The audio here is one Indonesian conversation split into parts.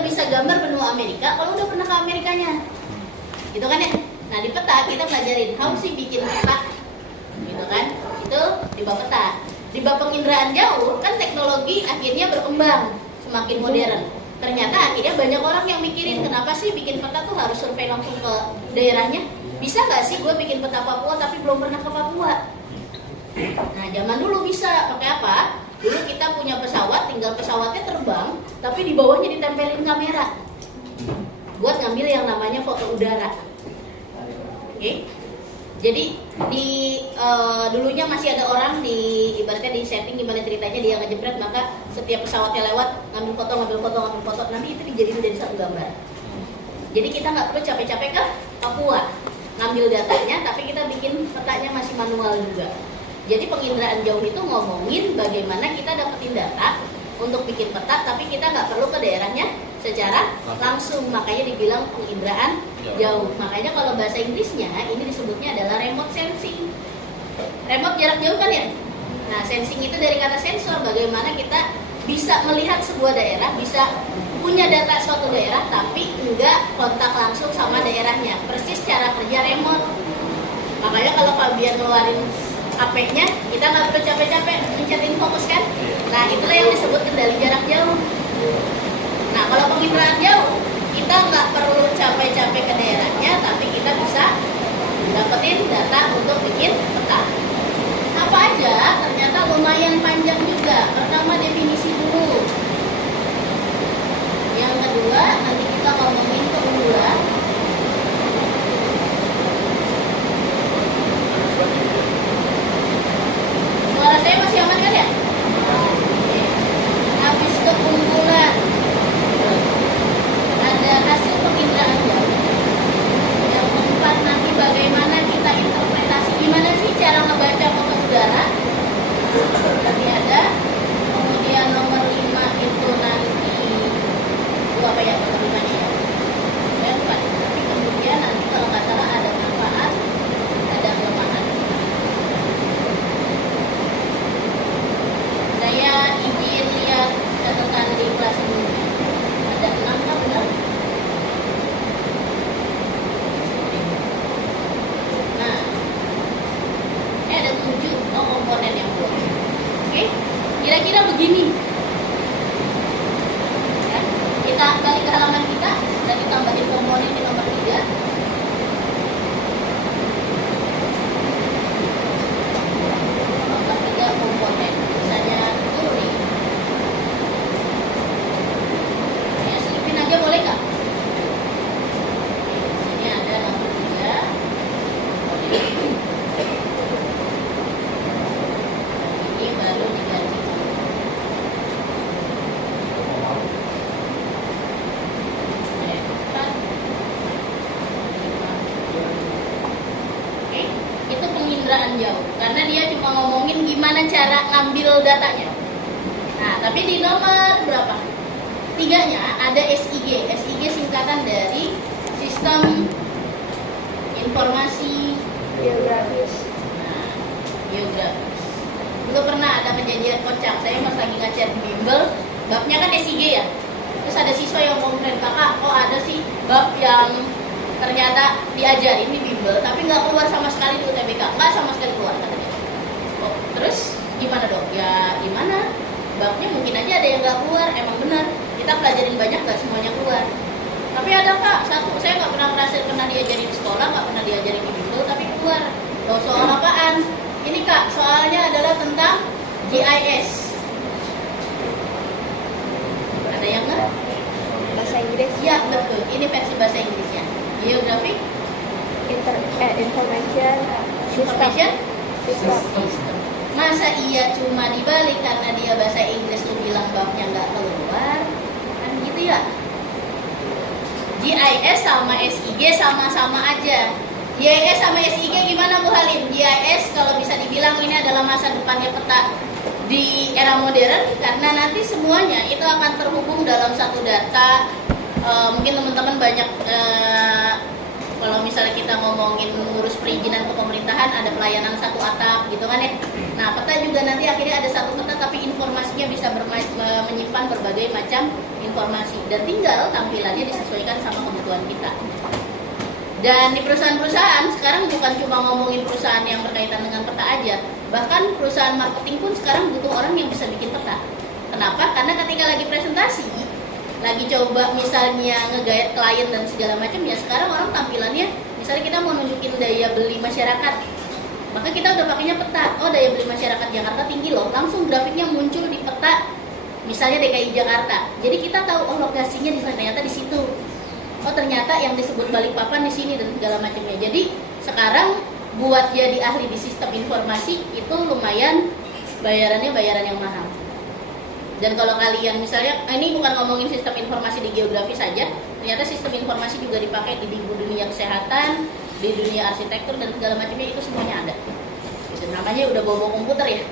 udah bisa gambar benua Amerika kalau udah pernah ke Amerikanya, gitu kan ya. Nah di peta kita pelajarin how sih bikin peta, gitu kan. Itu di bab peta. Di bab penginderaan jauh kan teknologi akhirnya berkembang semakin modern. Ternyata akhirnya banyak orang yang mikirin kenapa sih bikin peta tuh harus survei langsung ke daerahnya. Bisa nggak sih gue bikin peta Papua tapi belum pernah ke Papua? Nah zaman dulu bisa pakai apa? Dulu kita punya pesawat, tinggal pesawatnya terbang, tapi di bawahnya ditempelin kamera buat ngambil yang namanya foto udara. Oke? Jadi di dulunya masih ada orang di ibaratnya di setting gimana ceritanya dia ngejepret, maka setiap pesawatnya lewat ngambil foto, nanti itu dijadiin dari satu gambar. Jadi kita nggak perlu capek-capek ke Papua ngambil datanya, tapi kita bikin petanya masih manual juga. Jadi penginderaan jauh itu ngomongin bagaimana kita dapetin data untuk bikin peta, tapi kita nggak perlu ke daerahnya secara langsung, makanya dibilang penginderaan jauh. Makanya kalau bahasa Inggrisnya ini disebutnya adalah remote sensing. Remote jarak jauh kan ya? Nah sensing itu dari kata sensor, bagaimana kita bisa melihat sebuah daerah, bisa punya data suatu daerah tapi enggak kontak langsung sama daerahnya. Persis cara kerja remote. Makanya kalau Fabian ngeluarin HP-nya, kita nggak perlu capek-capek mencetin fokus kan? Nah itulah yang disebut kendali jarak jauh. Nah kalau penginderaan jauh, kita nggak perlu capek-capek ke daerahnya, tapi kita bisa dapetin data untuk bikin peta. Apa aja? Ternyata lumayan panjang juga. Pertama definisi dulu. Yang kedua nanti kita ngomongin keunggulan. Suara saya masih aman kan ya? Habis keunggulan ada hasil penginderaan jauh. Yang keempat nanti bagaimana kita interpretasi, gimana sih cara ngebaca foto udara. Nanti ada. Kemudian nomor 5 itu nanti itu apa ya, nomor 5 nya ya? Saya lupa. Tapi kemudian nanti kalau nggak salah ada manfaat, ada kelemahan. Saya izin lihat catatan di kelas ini. Ada 6 kan benar? Nah, ini ada 7 komponen yang belum. Oke, kira-kira begini. Ya, kita balik ke halaman kita dan ditambahin komponen di nomor 3. Nomor 3 komponen. Misalnya turunin. Ya, selipin aja boleh nggak? Sini ada nomor 3. Ini baru diganti. Oke, itu penginderaan jauh. Karena dia cuma ngomongin gimana cara ngambil datanya. Nah, tapi di nomor berapa? 3-nya ada SIG. SIG singkatan dari Sistem Informasi Geografis. Nah, geografis. Dulu pernah ada kejadian kocak. Saya pas lagi ngajar di bimbel, babnya kan SIG ya. Terus ada siswa yang komplain, "Kakak, kok ada sih bab yang ternyata diajarin di bimbel tapi nggak keluar sama sekali di UTBK, nggak sama sekali keluar," katanya. Oh, terus gimana dong? Ya gimana? Babnya mungkin aja ada yang nggak keluar. Emang benar, kita pelajarin banyak nggak semuanya keluar. Tapi ada Kak, satu saya nggak pernah diajarin di sekolah, nggak pernah diajarin di bimbel tapi keluar. Loh, soal apaan? Ini Kak, soalnya adalah tentang GIS. Ada yang nggak? Bahasa Inggris. Ya betul, ini versi bahasa Inggrisnya. Geographic Information Information System. Masa iya cuma dibalik karena dia bahasa Inggris lu bilang babnya nggak keluar? Kan gitu ya. GIS sama SIG sama-sama aja. GIS sama SIG gimana Bu Halim? GIS kalau bisa dibilang ini adalah masa depannya peta di era modern, karena nanti semuanya itu akan terhubung dalam satu data. Mungkin teman-teman banyak Kalau misalnya kita ngomongin ngurus perizinan ke pemerintahan, ada pelayanan satu atap gitu kan ya. Nah, peta juga nanti akhirnya ada satu peta tapi informasinya bisa menyimpan berbagai macam informasi dan tinggal tampilannya disesuaikan sama kebutuhan kita. Dan di perusahaan-perusahaan sekarang bukan cuma ngomongin perusahaan yang berkaitan dengan peta aja, bahkan perusahaan marketing pun sekarang butuh orang yang bisa bikin peta. Kenapa? Karena ketika lagi presentasi, lagi coba misalnya ngegayat klien dan segala macam, ya sekarang orang tampilannya misalnya kita mau nunjukin daya beli masyarakat, maka kita udah pakainya peta. Oh, daya beli masyarakat Jakarta tinggi loh, langsung grafiknya muncul di peta misalnya DKI Jakarta. Jadi kita tahu oh lokasinya di sana, ternyata di situ. Oh ternyata yang disebut Balikpapan di sini dan segala macamnya. Jadi sekarang buat jadi ahli di sistem informasi itu lumayan bayarannya bayaran yang mahal. Dan kalau kalian misalnya, ini bukan ngomongin sistem informasi di geografi saja, ternyata sistem informasi juga dipakai di dunia kesehatan, di dunia arsitektur dan segala macamnya, itu semuanya ada. Itu namanya udah bawa komputer ya.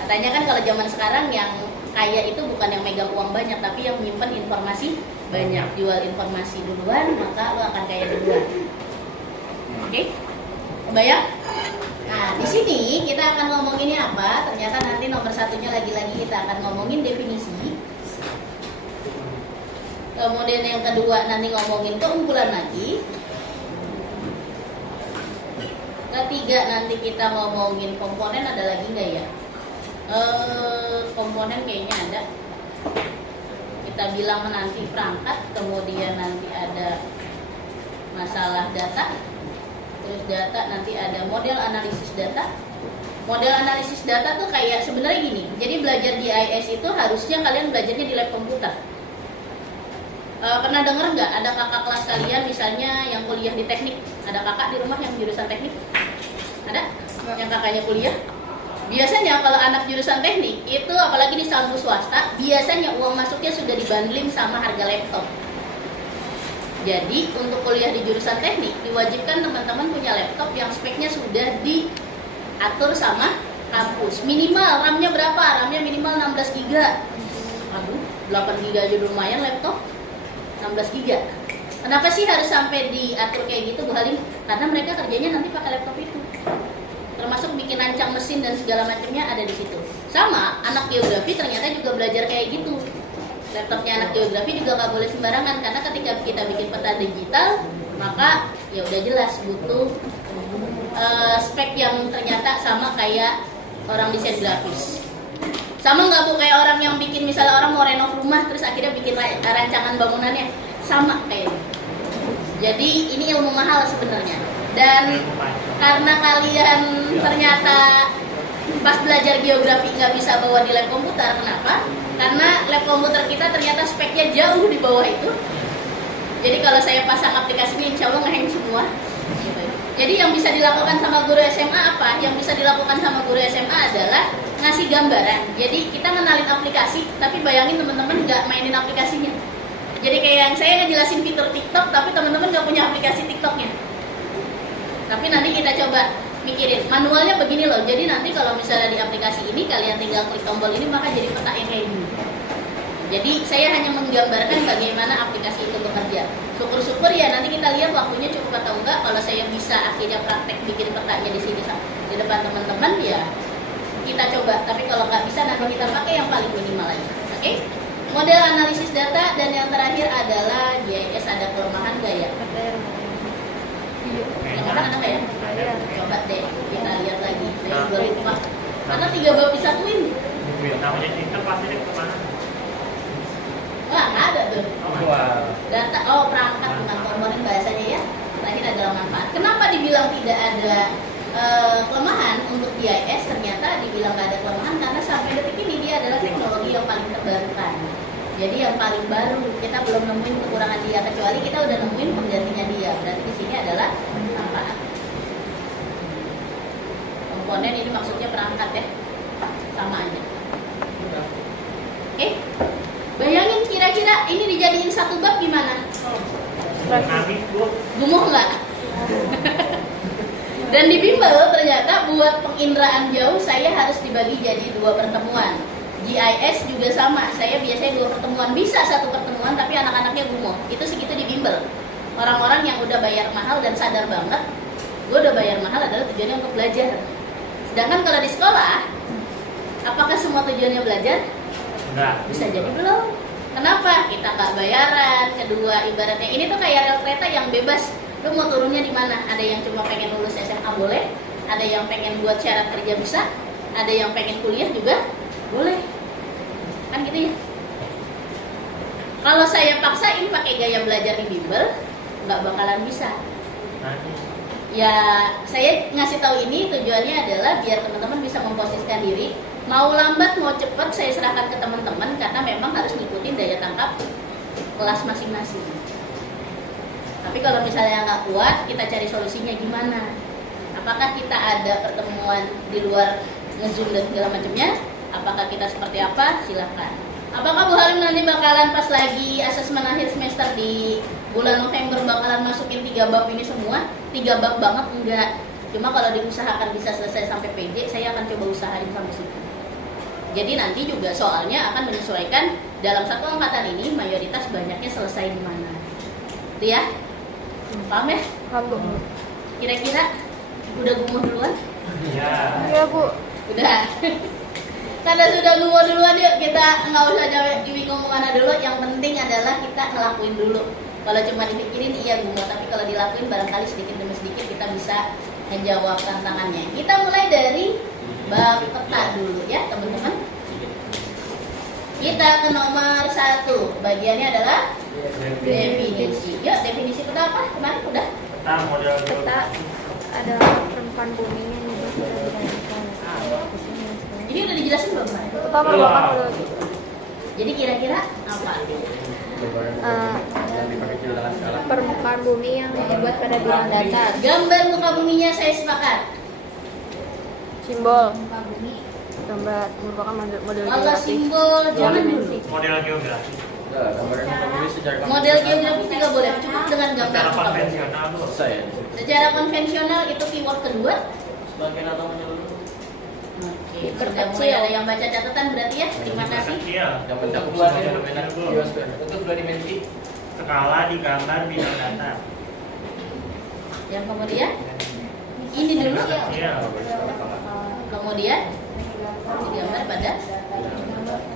Katanya kan kalau zaman sekarang yang kaya itu bukan yang megang uang banyak, tapi yang menyimpan informasi banyak. Jual informasi duluan, maka lo akan kaya duluan. Oke? Kebayang? Nah, di sini kita akan ngomonginnya apa? Ternyata nanti nomor satunya lagi-lagi kita akan ngomongin definisi. Kemudian yang kedua nanti ngomongin keunggulan lagi. Ketiga nanti kita ngomongin komponen, ada lagi nggak ya? Komponen kayaknya ada. Kita bilang nanti perangkat, kemudian nanti ada masalah data. Terus data nanti ada model analisis data. Model analisis data tuh kayak sebenarnya gini. Jadi belajar GIS itu harusnya kalian belajarnya di lab komputer. Pernah dengar nggak ada kakak kelas kalian misalnya yang kuliah di teknik? Ada kakak di rumah yang jurusan teknik? Ada? Yang kakaknya kuliah? Biasanya kalau anak jurusan teknik itu apalagi di kampus swasta, biasanya uang masuknya sudah dibundling sama harga laptop. Jadi untuk kuliah di jurusan teknik diwajibkan teman-teman punya laptop yang speknya sudah diatur sama kampus. Minimal RAM-nya berapa? RAM-nya minimal 16 GB. Aduh, 8 GB aja lumayan laptop. 16 GB. Kenapa sih harus sampai diatur kayak gitu Bu Halim? Karena mereka kerjanya nanti pakai laptop itu. Termasuk bikin rancang mesin dan segala macamnya ada di situ. Sama anak geografi ternyata juga belajar kayak gitu. Laptopnya anak geografi juga nggak boleh sembarangan, karena ketika kita bikin peta digital maka ya udah jelas butuh spek yang ternyata sama kayak orang desain grafis. Sama nggak Bu kayak orang yang bikin misalnya orang mau renov rumah terus akhirnya bikin rancangan bangunannya, sama kayak gitu. Jadi ini ilmu mahal sebenarnya. Dan karena kalian ternyata pas belajar geografi nggak bisa bawa di lab komputer, kenapa? Karena lab komputer kita ternyata speknya jauh di bawah itu. Jadi kalau saya pasang aplikasinya insya Allah ngehang semua. Jadi yang bisa dilakukan sama guru SMA apa? Yang bisa dilakukan sama guru SMA adalah ngasih gambaran. Jadi kita ngenalin aplikasi, tapi bayangin teman-teman nggak mainin aplikasinya. Jadi kayak yang saya ngejelasin fitur TikTok, tapi teman-teman nggak punya aplikasi TikToknya. Tapi nanti kita coba mikirin manualnya begini loh. Jadi nanti kalau misalnya di aplikasi ini kalian tinggal klik tombol ini maka jadi peta yang kayak gini. Jadi saya hanya menggambarkan bagaimana aplikasi itu bekerja. Syukur-syukur ya nanti kita lihat waktunya cukup atau enggak. Kalau saya bisa akhirnya praktek bikin petanya di sini di depan teman-teman ya kita coba. Tapi kalau nggak bisa nanti kita pakai yang paling minimal aja. Oke? Model analisis data dan yang terakhir adalah GIS ada kelemahan nggak ya? Kelemahan ada nggak ya? Coba deh kita lihat lagi. Saya juga lupa. Karena 3 bab disatuin. Namanya interface ini kemana? Wah, nggak ada tuh. Data, perangkat bukan komponen bahasanya ya. Terakhir adalah manfaat. Kenapa dibilang tidak ada kelemahan untuk GIS? Ternyata dibilang nggak ada kelemahan karena sampai detik ini dia adalah teknologi yang paling terbarukan. Jadi yang paling baru, kita belum nemuin kekurangan dia, kecuali kita udah nemuin penggantinya dia. Berarti di sini adalah manfaat. Komponen ini maksudnya perangkat ya, sama aja. Oke, bayangin kira-kira ini dijadiin satu bab gimana? Gumuh nggak? Dan di bimbel ternyata buat penginderaan jauh saya harus dibagi jadi 2 pertemuan. GIS juga sama, saya biasanya 2 pertemuan, bisa 1 pertemuan tapi anak-anaknya gumuh. Itu segitu di bimbel. orang-orang yang udah bayar mahal dan sadar banget, gue udah bayar mahal adalah tujuannya untuk belajar. Sedangkan kalau di sekolah, apakah semua tujuannya belajar? Enggak. Bisa jadi belum. Kenapa? Kita nggak bayaran. Kedua, ibaratnya ini tuh kayak rel kereta yang bebas. Lu mau turunnya di mana? Ada yang cuma pengen lulus SMA boleh, ada yang pengen buat syarat kerja bisa, ada yang pengen kuliah juga boleh. Kan gitu ya. Kalau saya paksain pakai gaya belajar di bimbel, nggak bakalan bisa. Nah, Ya, saya ngasih tahu ini tujuannya adalah biar teman-teman bisa memposisikan diri. Mau lambat, mau cepet, saya serahkan ke teman-teman karena memang harus ngikutin daya tangkap kelas masing-masing. Tapi kalau misalnya nggak kuat, kita cari solusinya gimana? Apakah kita ada pertemuan di luar nge-zoom dan segala macamnya? Apakah kita seperti apa? Silahkan. Apakah Bu Halim nanti bakalan pas lagi asesmen akhir semester di bulan November bakalan masukin 3 bab ini semua? 3 bab banget enggak. Cuma kalau diusahakan bisa selesai sampai PJ, saya akan coba usahain sampai situ. Jadi nanti juga soalnya akan menyesuaikan dalam satu angkatan ini mayoritas banyaknya selesai di mana. Itu ya? Paham ya? Paham Bu. Kira-kira udah gumuh duluan? iya. Iya Bu. Udah. Karena sudah gumuh duluan, yuk kita nggak usah jauh bingung kemana dulu. Yang penting adalah kita ngelakuin dulu. Kalau cuma dipikirin iya gumuh, tapi kalau dilakuin barangkali sedikit demi sedikit kita bisa menjawab tantangannya. Kita mulai dari bab peta dulu ya teman-teman. Kita ke nomor 1. Bagiannya adalah definisi. Yuk definisi peta apa? Kemarin udah. Peta model Peta adalah permukaan bumi yang dibuat pada bidangkan. Ini udah dijelasin belum kemarin? Peta merupakan model Jadi kira-kira apa? permukaan bumi yang dibuat pada bidang datar. Gambar muka buminya saya sepakat. Simbol Muka bumi. gambar merupakan model Kalau geografis. simbol jangan dulu. model geografi. Model geografis juga boleh. Cukup dengan gambar Secara muka bumi. konvensional tuh. Secara konvensional itu keyword kedua. Sebagian atau menyeluruh. Oke, sudah mulai ada yang baca catatan berarti ya. Terima kasih. Kecil. Yang mencakup Dua semua fenomena fenomena biosfer. untuk 2 dimensi. Skala di gambar bidang datar. Yang kemudian ini dulu. Kecil. Kemudian digambar pada.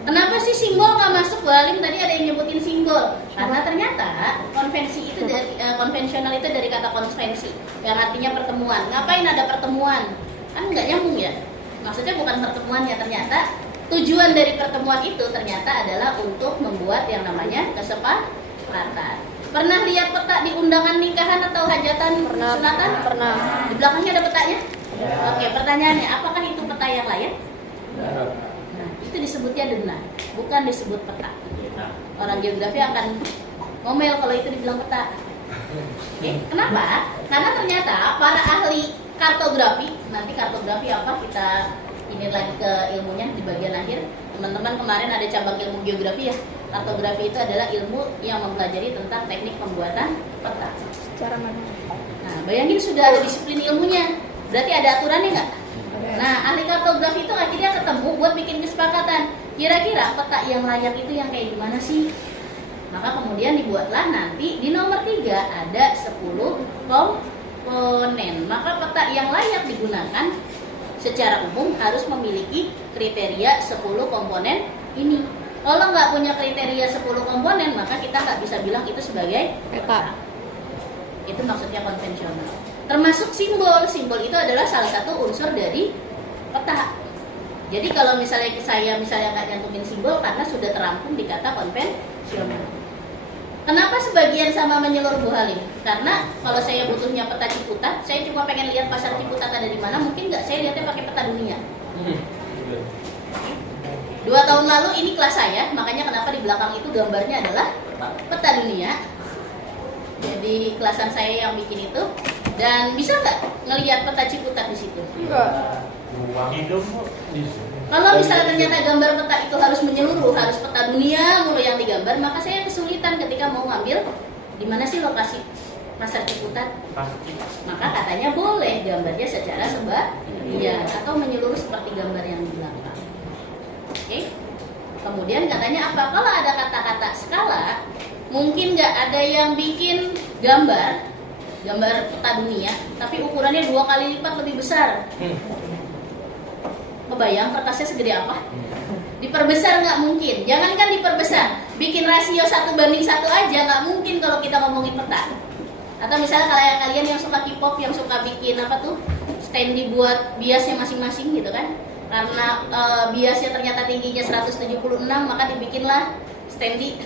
Kenapa sih simbol nggak masuk Bu Halim? Tadi ada yang nyebutin simbol. Karena ternyata konvensi itu dari konvensional itu dari kata konvensi yang artinya pertemuan. Ngapain ada pertemuan? Kan nggak nyambung ya. Maksudnya bukan pertemuannya, ternyata tujuan dari pertemuan itu ternyata adalah untuk membuat yang namanya kesepakatan. Pernah lihat peta di undangan nikahan atau hajatan Pernah. sunatan? Pernah. Di belakangnya ada petanya? Oke, pertanyaannya, apakah itu peta yang layak? Nah, itu disebutnya denah, bukan disebut peta. Orang geografi akan ngomel kalau itu dibilang peta. Oke, kenapa? Karena ternyata para ahli kartografi, nanti kartografi apa kita ini lagi ke ilmunya di bagian akhir. Teman-teman kemarin ada cabang ilmu geografi ya. Kartografi itu adalah ilmu yang mempelajari tentang teknik pembuatan peta. Secara manual. Nah, bayangin sudah ada disiplin ilmunya. Berarti ada aturannya nggak? Nah, ahli kartografi itu akhirnya ketemu buat bikin kesepakatan. Kira-kira peta yang layak itu yang kayak gimana sih? Maka kemudian dibuatlah nanti di nomor 3 ada 10 komponen. Maka peta yang layak digunakan secara umum harus memiliki kriteria 10 komponen ini. Kalau nggak punya kriteria 10 komponen, maka kita nggak bisa bilang itu sebagai peta. Itu maksudnya konvensional. Termasuk simbol. Simbol itu adalah salah satu unsur dari peta. Jadi kalau misalnya saya nggak nyantumin simbol karena sudah terampung di kata konvensional. Kenapa sebagian sama menyeluruh Bu Halim? Karena kalau saya butuhnya peta Ciputat, saya cuma pengen lihat pasar Ciputat ada di mana, mungkin nggak saya lihatnya pakai peta dunia. 2 tahun lalu ini kelas saya, makanya kenapa di belakang itu gambarnya adalah peta dunia. Jadi kelasan saya yang bikin itu. Dan bisa nggak ngelihat peta Ciputat di situ? Enggak. Hidup. Kalau misalnya ternyata gambar peta itu harus menyeluruh, harus peta dunia mulu yang digambar, maka saya kesulitan ketika mau ngambil di mana sih lokasi pasar Ciputat. Pasti. Maka katanya boleh gambarnya secara sebagian atau menyeluruh seperti gambar yang di belakang. Oke. Kemudian katanya apa? Kalau ada kata-kata skala, mungkin nggak ada yang bikin gambar peta dunia, tapi ukurannya 2 kali lipat lebih besar. Kebayang kertasnya segede apa? Diperbesar nggak mungkin. Jangankan diperbesar, bikin rasio 1:1 aja nggak mungkin kalau kita ngomongin peta. Atau misalnya kalian yang suka K-pop, yang suka bikin apa tuh standee buat biasnya masing-masing gitu kan? Karena biasnya ternyata tingginya 176, maka dibikinlah standee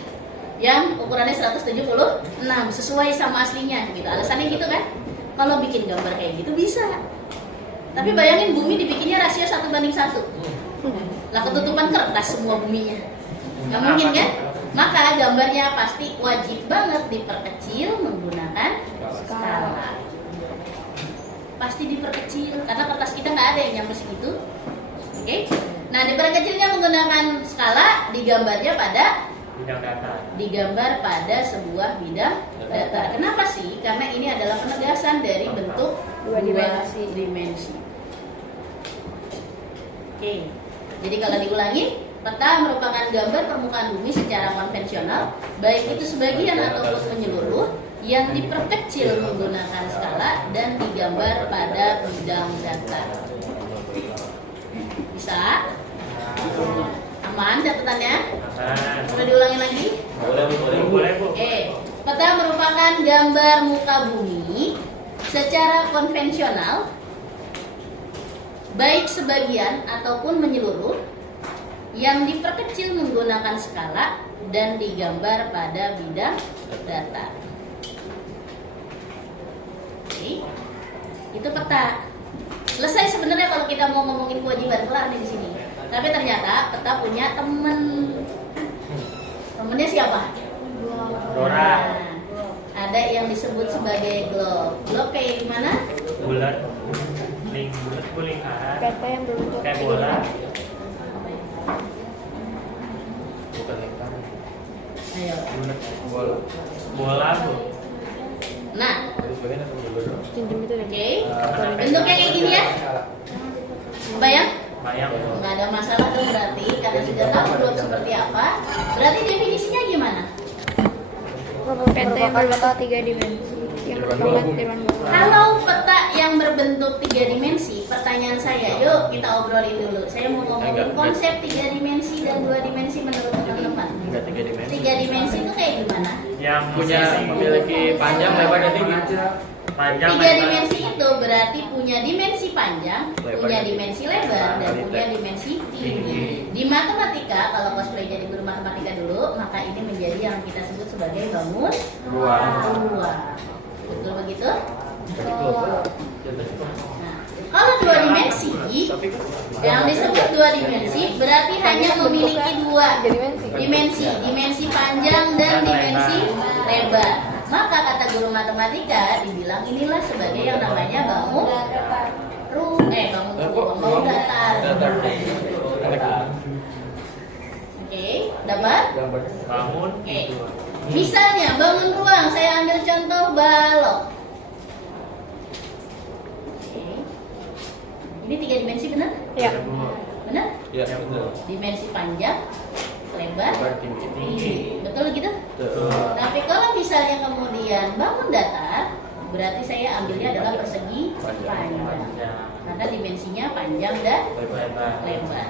yang ukurannya 176 sesuai sama aslinya gitu. Alasannya gitu kan? Kalau bikin gambar kayak gitu bisa. Tapi bayangin bumi dibikinnya rasio 1:1. Lah ketutupan kertas semua buminya. Nggak mungkin kan? Maka gambarnya pasti wajib banget diperkecil menggunakan skala. Pasti diperkecil karena kertas kita nggak ada yang nyampe segitu. Oke? Nah, diperkecilnya menggunakan skala, digambar pada sebuah bidang datar. Kenapa sih? Karena ini adalah penegasan dari bentuk dua dimensi. Oke. Jadi kalau diulangi, peta merupakan gambar permukaan bumi secara konvensional, baik itu sebagian ataupun menyeluruh, yang diperkecil menggunakan skala dan digambar pada bidang datar. Bisa? Aman catatannya? Boleh diulangi lagi? Boleh, Bu. Oke. Peta merupakan gambar muka bumi secara konvensional, baik sebagian ataupun menyeluruh, yang diperkecil menggunakan skala dan digambar pada bidang datar. Oke. Itu peta. Selesai sebenarnya kalau kita mau ngomongin kewajiban, kelar nih di sini. Tapi ternyata peta punya temen. Temennya siapa? Dora. Nah, ada yang disebut sebagai globe. Globe kayak gimana? Bulat, lingkaran, Peta yang berbentuk kayak bola. Bukan lingkaran. Ayo. Bola, Bu. Nah, Jadi sebagian atau menyeluruh? cincin itu deh. oke. Bentuknya kayak gini ya? Bayang? Bayang. Nggak ada masalah dong berarti, karena sudah tahu globe seperti apa. Berarti definisinya gimana? Peta yang berbentuk 3 dimensi yang bulat depan bawah. Kalau peta yang berbentuk 3 dimensi, pertanyaan saya, yuk kita obrolin dulu. Saya mau ngomongin konsep 3 dimensi dan 2 dimensi menurut teman-teman. Enggak 3 dimensi. 3 dimensi itu kayak gimana? Yang Punya memiliki panjang, lebar, dan tinggi. panjang. 3 dimensi itu berarti punya dimensi panjang, punya dimensi lebar, dan punya dimensi tinggi. Di matematika, kalau cosplay jadi guru matematika dulu, maka ini menjadi yang kita sebut sebagai bangun ruang. Betul begitu? Nah, kalau 2 dimensi, yang disebut 2 dimensi berarti hanya memiliki 2 dimensi panjang dan dimensi lebar. Maka kata guru matematika dibilang inilah sebagai yang namanya bangun datar. Oke, dapat? Bangun. Oke. Misalnya bangun ruang, saya ambil contoh balok. Oke. Ini 3 dimensi benar? Ya. Benar? Ya, betul. Dimensi panjang, lebar, Lebar, tinggi. betul gitu? Betul. Tapi kalau misalnya kemudian bangun datar, berarti saya ambilnya adalah persegi panjang. Karena dimensinya panjang dan lebar.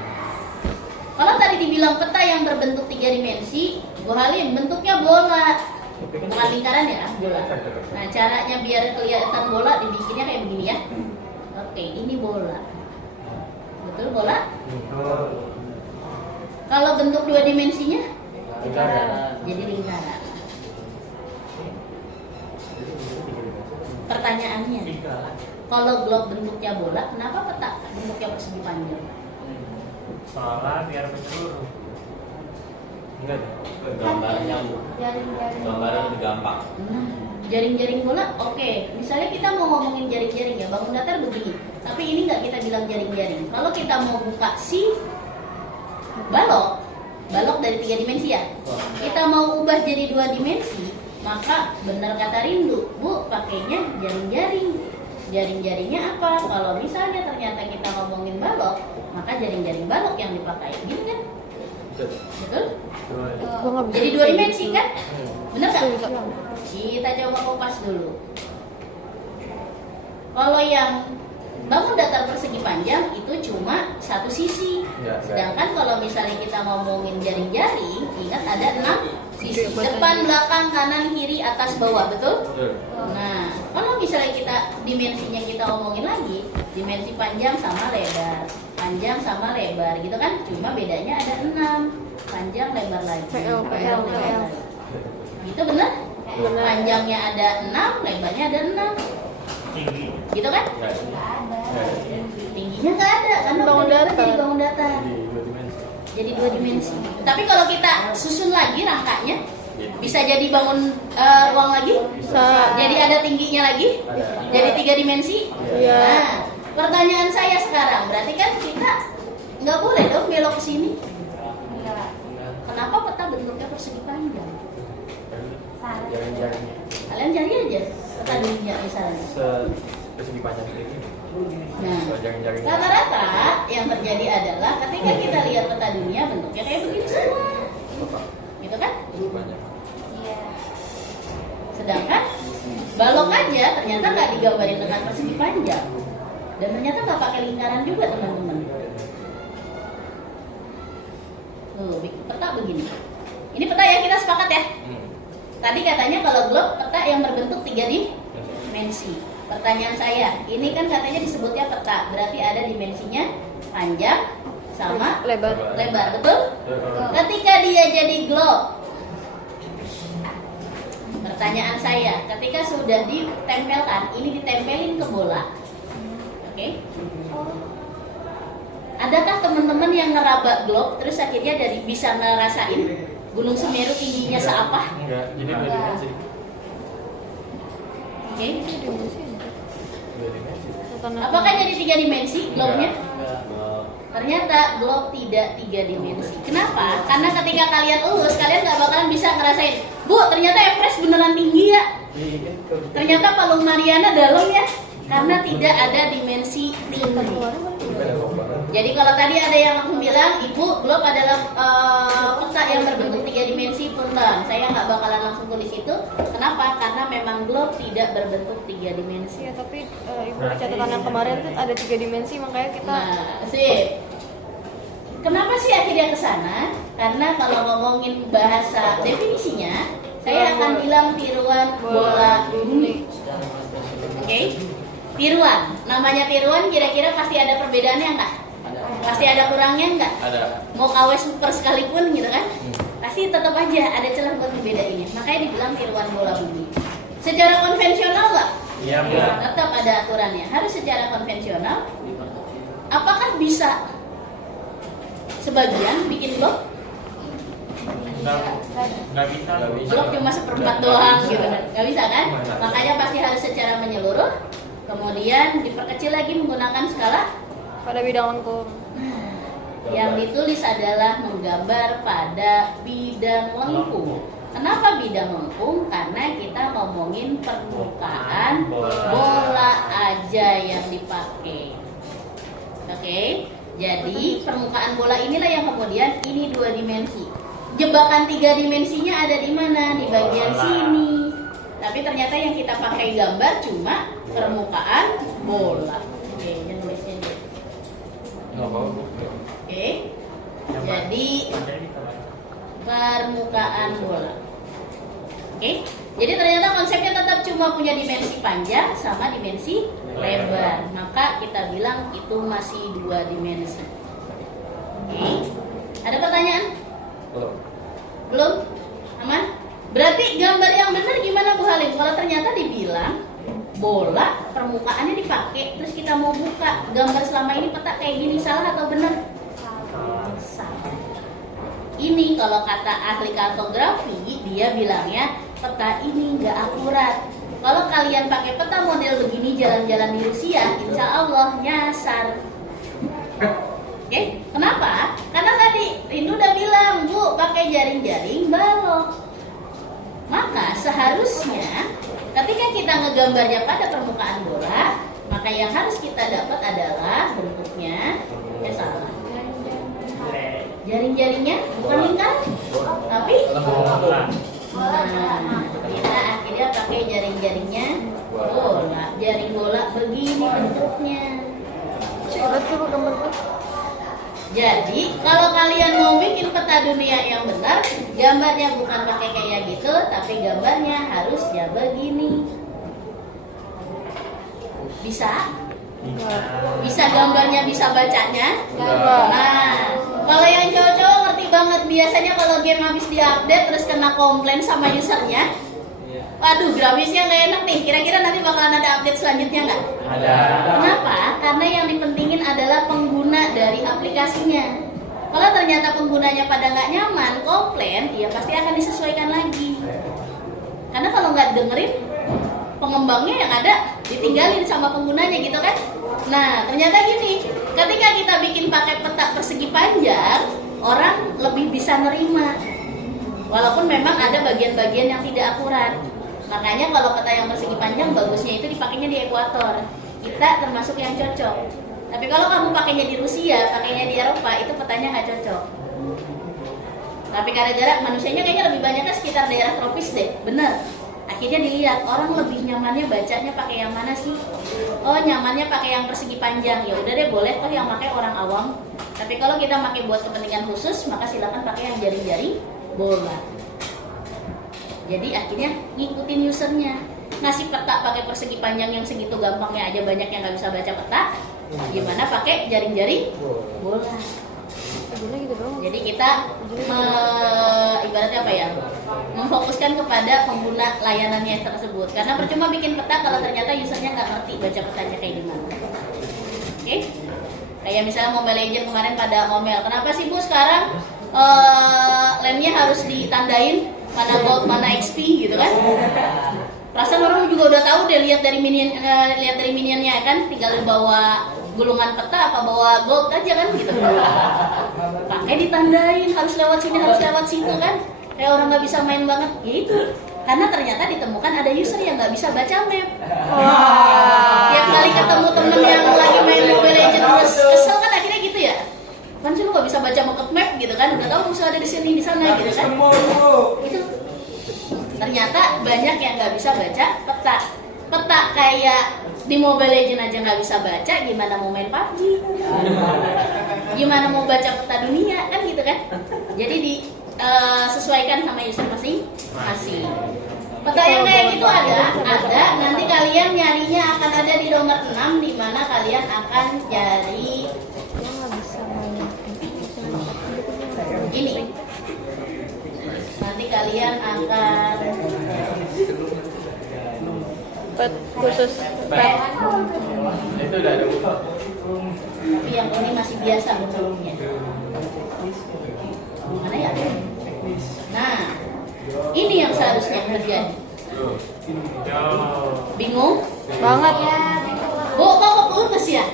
Kalau tadi dibilang peta yang berbentuk 3 dimensi, Bu Halim, bentuknya bola. Bukan lingkaran ya, bola. Nah, caranya biar kelihatan bola dibikinnya kayak begini ya. Oke, ini bola. Betul bola? Kalau bentuk 2 dimensinya? Jadi lingkaran. Pertanyaannya, kalau globe bentuknya bola, kenapa peta bentuknya persegi panjang? Soalnya biar menyeluruh. Enggak. Gambarnya Jaring-jaring. gambarnya lebih gampang. Nah, jaring-jaring bola, oke. Misalnya kita mau ngomongin jaring-jaring ya, bangun datar begini. Tapi ini nggak kita bilang jaring-jaring. Kalau kita mau buka si balok dari 3 dimensi ya, kita mau ubah jadi 2 dimensi, maka benar kata Rindu, Bu, pakainya jaring-jaring. Jaring-jaringnya apa? Kalau misalnya ternyata kita ngomongin balok, maka jaring-jaring balok yang dipakai, gitu kan? Betul? Gua nggak bisa. Jadi 2 dimensi kan? Bener nggak? Kita coba kupas dulu. Kalau yang bangun datar persegi panjang itu cuma satu sisi. Ya, Sedangkan kalau misalnya kita ngomongin jaring-jaring, ingat ada 6 sisi. Depan, belakang, kanan, kiri, atas, bawah, betul? Betul. Nah, kalau misalnya kita dimensinya kita omongin lagi, dimensi panjang sama lebar, panjang sama lebar, gitu kan? Cuma bedanya ada 6, panjang lebar lagi. PL, panjang, PL. lebar lagi. Itu benar? Benar. Panjangnya ada 6, lebarnya ada 6, Tinggi. gitu kan? Ya, Tingginya nggak ada, karena Bangun udah datar. jadi bangun datar, di 2 dimensi. jadi 2 dimensi. Tapi kalau kita susun lagi rangkanya, bisa jadi bangun ruang lagi, Bisa. jadi ada tingginya lagi, Ada. jadi 3 dimensi. Iya. Nah, pertanyaan saya sekarang, berarti kan kita nggak boleh dong belok ke sini. Kenapa peta bentuknya persegi panjang? Jaring-jaringnya Kalian cari aja peta dunia misalnya. persegi panjang ini. Nah, Jaring-jaringnya. rata-rata yang terjadi adalah ketika kita lihat peta dunia bentuknya kayak begini semua, gitu kan? Persegi panjang. Sedangkan balok aja ternyata nggak digambarin dengan persegi panjang, dan ternyata nggak pakai lingkaran juga teman-teman. Tuh, peta begini. Ini peta ya, kita sepakat ya. Tadi katanya kalau globe peta yang berbentuk 3 dimensi. Pertanyaan saya, ini kan katanya disebutnya peta, berarti ada dimensinya panjang sama Lebar. lebar, betul? Betul. Ketika dia jadi globe, pertanyaan saya, ketika sudah ditempelkan, ini ditempelin ke bola, oke? Adakah teman-teman yang ngeraba globe, terus akhirnya dari bisa ngerasain Gunung Semeru tingginya seapa? Enggak, jadi 2 dimensi. Oke? 2 dimensi. Apakah jadi 3 dimensi globe-nya? Enggak. Ternyata globe tidak 3 dimensi. Kenapa? Karena ketika kalian lulus, kalian nggak bakalan bisa ngerasain, Bu, ternyata Everest beneran tinggi ya. Ternyata Palung Mariana dalam ya. Karena tidak ada dimensi tinggi. Jadi kalau tadi ada yang langsung bilang, Ibu, globe adalah peta yang berbentuk 3 dimensi, punten. Saya nggak bakalan langsung tulis itu. Kenapa? Karena memang globe tidak berbentuk 3 dimensi. Iya, tapi ibu di catatan yang kemarin tuh ada 3 dimensi, makanya kita Nah, sip. Kenapa sih akhirnya ke sana? Karena kalau ngomongin bahasa definisinya, saya akan bilang tiruan bola bumi. Oke? Tiruan. Namanya tiruan kira-kira pasti ada perbedaannya enggak? Pasti ada kurangnya enggak? Ada. Mau KW super sekalipun gitu kan? Pasti tetap aja ada celah buat membedainnya. Makanya dibilang tiruan bola bumi. Secara konvensional enggak? Iya, Bu. Tetap ada aturannya. Harus secara konvensional. Apakah bisa sebagian bikin blok? Nggak bisa. Blok cuma seperempat doang gitu kan? Nggak bisa kan? Makanya pasti harus secara menyeluruh. Kemudian diperkecil lagi menggunakan skala. pada bidang lengkung. Yang ditulis adalah menggambar pada bidang lengkung. Kenapa bidang lengkung? Karena kita ngomongin permukaan bola aja yang dipakai. Oke, jadi permukaan bola inilah yang kemudian ini 2 dimensi. Jebakan 3 dimensinya ada di mana? Di bagian sini. Tapi ternyata yang kita pakai gambar cuma permukaan bola. Oke, jangan nulisnya dulu. Nggak apa-apa. Oke, jadi permukaan bola. Oke, jadi ternyata konsepnya tetap cuma punya dimensi panjang sama dimensi lebar. Maka kita bilang itu masih 2 dimensi. Oke, ada pertanyaan? Belum? Aman? Berarti gambar yang benar gimana Bu Halim? Kalau ternyata dibilang bola permukaannya dipakai, terus kita mau buka gambar selama ini peta kayak gini, salah atau benar? Salah. Ini kalau kata ahli kartografi, dia bilangnya peta ini nggak akurat. Kalau kalian pakai peta model begini jalan-jalan di Rusia, insya Allah nyasar. Oke, kenapa? Karena tadi Rindu udah bilang, Bu, pakai jaring-jaring balok. Maka seharusnya ketika kita ngegambarnya pada permukaan bola, maka yang harus kita dapat adalah bentuknya salah. Jaring-jaringnya bukan lingkaran, tapi nah, kita akhirnya pakai jaring-jaringnya bola. Jaring bola begini bentuknya. Coba coba gambar gua. Jadi kalau kalian mau bikin peta dunia yang benar, gambarnya bukan pakai kayak gitu, tapi gambarnya harus ya begini. Bisa? Bisa gambarnya, bisa bacanya? Enggak. Nah, kalau yang cowok-cowok ngerti banget, biasanya kalau game habis diupdate terus kena komplain sama usernya, waduh grafisnya nggak enak nih, kira-kira nanti bakalan ada update selanjutnya nggak? Ada. Kenapa? Karena yang dipentingin adalah pengguna dari aplikasinya. Kalau ternyata penggunanya pada nggak nyaman, komplain, ya pasti akan disesuaikan lagi. Karena kalau nggak dengerin, pengembangnya yang ada ditinggalin sama penggunanya gitu kan. Nah ternyata gini, ketika kita bikin pakai peta persegi panjang, orang lebih bisa nerima, walaupun memang ada bagian-bagian yang tidak akurat. Makanya kalau peta yang persegi panjang, bagusnya itu dipakainya di ekuator, kita termasuk yang cocok. Tapi kalau kamu pakainya di Rusia, pakainya di Eropa, itu petanya nggak cocok. Tapi gara-gara manusianya kayaknya lebih banyaknya sekitar daerah tropis deh, bener. Akhirnya dilihat orang lebih nyamannya bacanya pakai yang mana sih? Oh nyamannya pakai yang persegi panjang. Ya udah deh, boleh toh yang pakai orang awam. Tapi kalau kita pakai buat kepentingan khusus, maka silakan pakai yang jaring-jaring bola. Jadi akhirnya ngikutin usernya. Ngasih peta pakai persegi panjang yang segitu gampangnya aja banyak yang nggak bisa baca peta. Gimana pakai jaring-jaring bola? Jadinya gitu doang. Jadi kita ibaratnya apa ya? Memfokuskan kepada pengguna layanannya tersebut. Karena percuma bikin peta kalau ternyata usernya nggak ngerti baca petanya kayak gimana. Oke? Kayak misalnya Mobile Legends kemarin pada ngomel, kenapa sih Bu sekarang lemnya harus ditandain mana gold mana XP gitu kan? Perasaan orang juga udah tahu deh, lihat dari minionnya kan, tinggal bawa gulungan peta apa bawa gold aja kan gitu. Pakai ditandain harus lewat sini harus lewat situ kan, kayak orang nggak bisa main banget ya itu. Karena ternyata ditemukan ada user yang nggak bisa baca map. Tiap kali ketemu temen yang lagi main Mobile Legends terus kesel kan akhirnya gitu ya. Kan sih lu nggak bisa baca map gitu kan, udah tahu musuh ada di sini di sana gitu kan. Itu ternyata banyak yang nggak bisa baca peta. Peta kayak di Mobile Legends aja nggak bisa baca, gimana mau main PUBG? Gimana mau baca peta dunia kan gitu kan? Jadi disesuaikan sama user masing-masing. Peta yang kayak gitu ada. Nanti kalian nyarinya akan ada di nomor 6 di mana kalian akan cari Dia nggak bisa main. ini. Nanti kalian akan Pet khusus pet. Itu udah ada. tapi yang ini masih biasa bentuknya. Mana ya? Nah, ini yang seharusnya terjadi. Bingung? Banget. Bu, kok putus ya?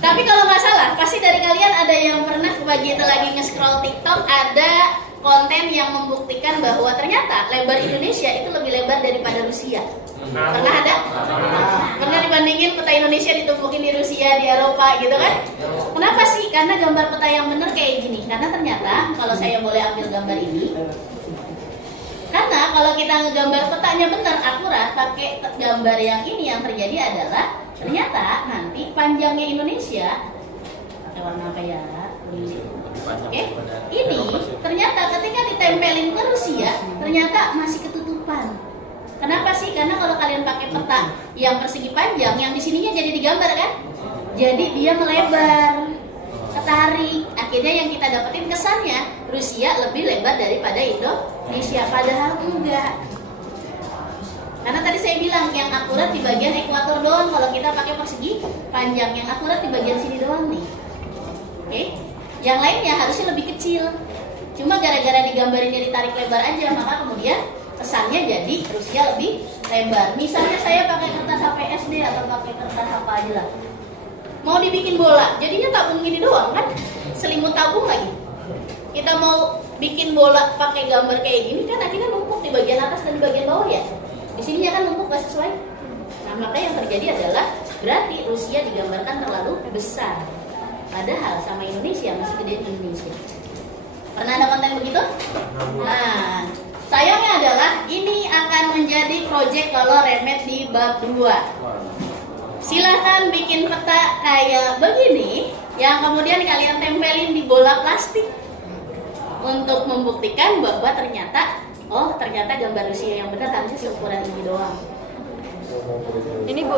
Tapi kalau nggak salah, pasti dari kalian ada yang pernah begitu lagi nge-scroll TikTok, ada konten yang membuktikan bahwa ternyata lebar Indonesia itu lebih lebar daripada Rusia. Pernah ada? Pernah dibandingin peta Indonesia ditumpukin di Rusia, di Eropa gitu kan? Kenapa sih? Karena gambar peta yang benar kayak gini. Karena ternyata kalau saya boleh ambil gambar ini, karena kalau kita ngegambar petanya benar akurat pakai gambar yang ini, yang terjadi adalah ternyata nanti panjangnya Indonesia pakai warna apa ya? Oke, ini ternyata ketika ditempelin ke Rusia ternyata masih ketutupan. Kenapa sih? Karena kalau kalian pakai peta yang persegi panjang, yang di sininya jadi digambar kan? Jadi dia melebar, ketarik. Akhirnya yang kita dapetin kesannya Rusia lebih lebar daripada Indonesia, padahal enggak. Karena tadi saya bilang yang akurat di bagian ekuator doang. Kalau kita pakai persegi panjang, yang akurat di bagian sini doang nih. Oke? Yang lainnya harusnya lebih kecil. Cuma gara-gara digambarinnya ditarik lebar aja, maka kemudian kesannya jadi Rusia lebih lebar. Misalnya saya pakai kertas HPSD atau pakai kertas apa aja lah, mau dibikin bola, jadinya tabung gini doang kan, selimut tabung lagi. Kita mau bikin bola pakai gambar kayak gini kan akhirnya numpuk di bagian atas dan di bagian bawah ya. Di sininya kan numpuk gak sesuai. Nah maka yang terjadi adalah berarti Rusia digambarkan terlalu besar. Padahal sama Indonesia masih gede Indonesia. Pernah ada konten begitu? Nah, sayangnya adalah ini akan menjadi proyek kalau remet di bab 2. Silahkan bikin peta kayak begini yang kemudian kalian tempelin di bola plastik untuk membuktikan bahwa ternyata gambar Rusia yang benar harusnya seukuran ini doang. Ini Bu,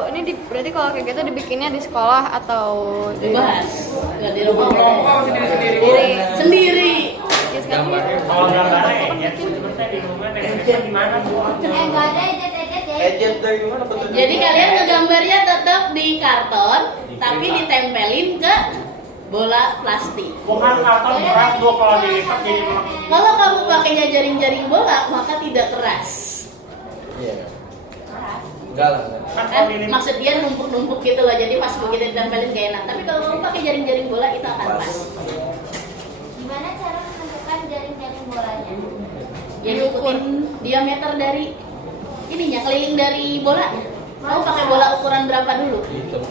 berarti kalau kayak gitu dibikinnya di sekolah atau Dibahas nggak di rumah sendiri? sendiri. Kalau gambarnya ya, sebenarnya di rumah dari gimana Bu? Enggak ada ejet ya. Ejet dari mana bentuknya? Jadi kalian ngegambarnya tetap di karton tapi ditempelin ke bola plastik. Bukan karton keras Bu, kalau dilipat jadi Kalau kamu pakainya jaring-jaring bola maka tidak keras. Iya. Enggak lah. kan Kan kalau dilipat maksud dia numpuk-numpuk gitu loh, jadi pas begitu ditempelin gak enak. Tapi kalau kamu pakai jaring-jaring bola itu akan pas. Gimana cara menentukan jaring-jaring bolanya? Ya ikutin diameter dari ininya, keliling dari bolanya. Kamu pakai bola ukuran berapa dulu? Hitam.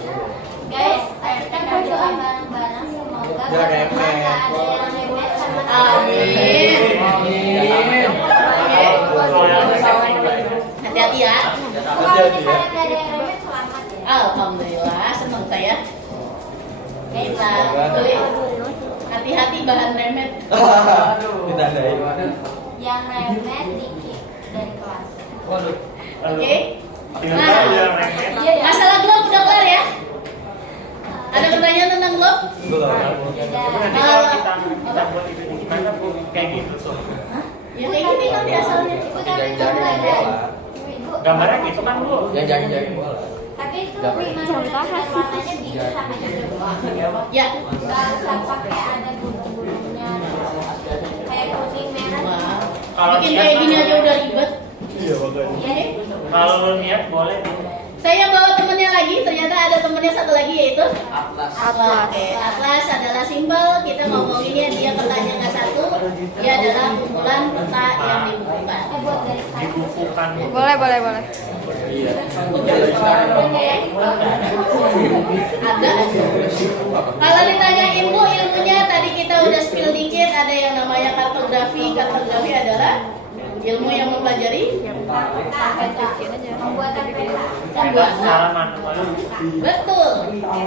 Guys, kita berdoa bareng-bareng semoga Jangan remet. nggak ada yang remet sama Amin. kalau yang saya juga Hati-hati ya. Kalau misalnya nggak ada yang remet selamat ya. Alhamdulillah, senang saya. Kita beli. Hati-hati bahan remet. Ditandai. Yang remet dikit dari kelas. Waduh. Oke. tinggal Nah. aja yang remet. Masalah glove udah kelar ya? Ada pertanyaan tentang glove? Belum. Nanti kalau kita buat itu gimana Bu? Kayak gitu tuh. Hah? Ya kayak gini nanti asalnya. Ibu tapi itu Jaring-jaring ada. bola. Ibu. Gambarnya gitu kan Bu? Yang jaring-jaring bola. Tapi itu Gambar. gimana dan warnanya biru sama hijau doang. Ya. Nggak usah pakai ada bulu-bulunya. Kayak kuning merah. Wah. Kalau Bikin dia kayak kan- gini aja udah ribet. Iya, makanya. Oke. Kalau lu niat boleh Bu. Saya bawa temennya lagi, ternyata ada temennya satu lagi yaitu Atlas. Oke, Atlas adalah simpel, kita ngomonginnya dia petanya nggak satu, dia adalah kumpulan peta yang dibukukan. Buat dari sana. Dibukukan Bu. Boleh. Iya. Ada. Kalau ditanya ilmunya tadi kita udah spill dikit, ada yang namanya kartografi. Kartografi adalah ilmu yang mempelajari Pembuatan peta. pembuatan. Cara manual. Betul.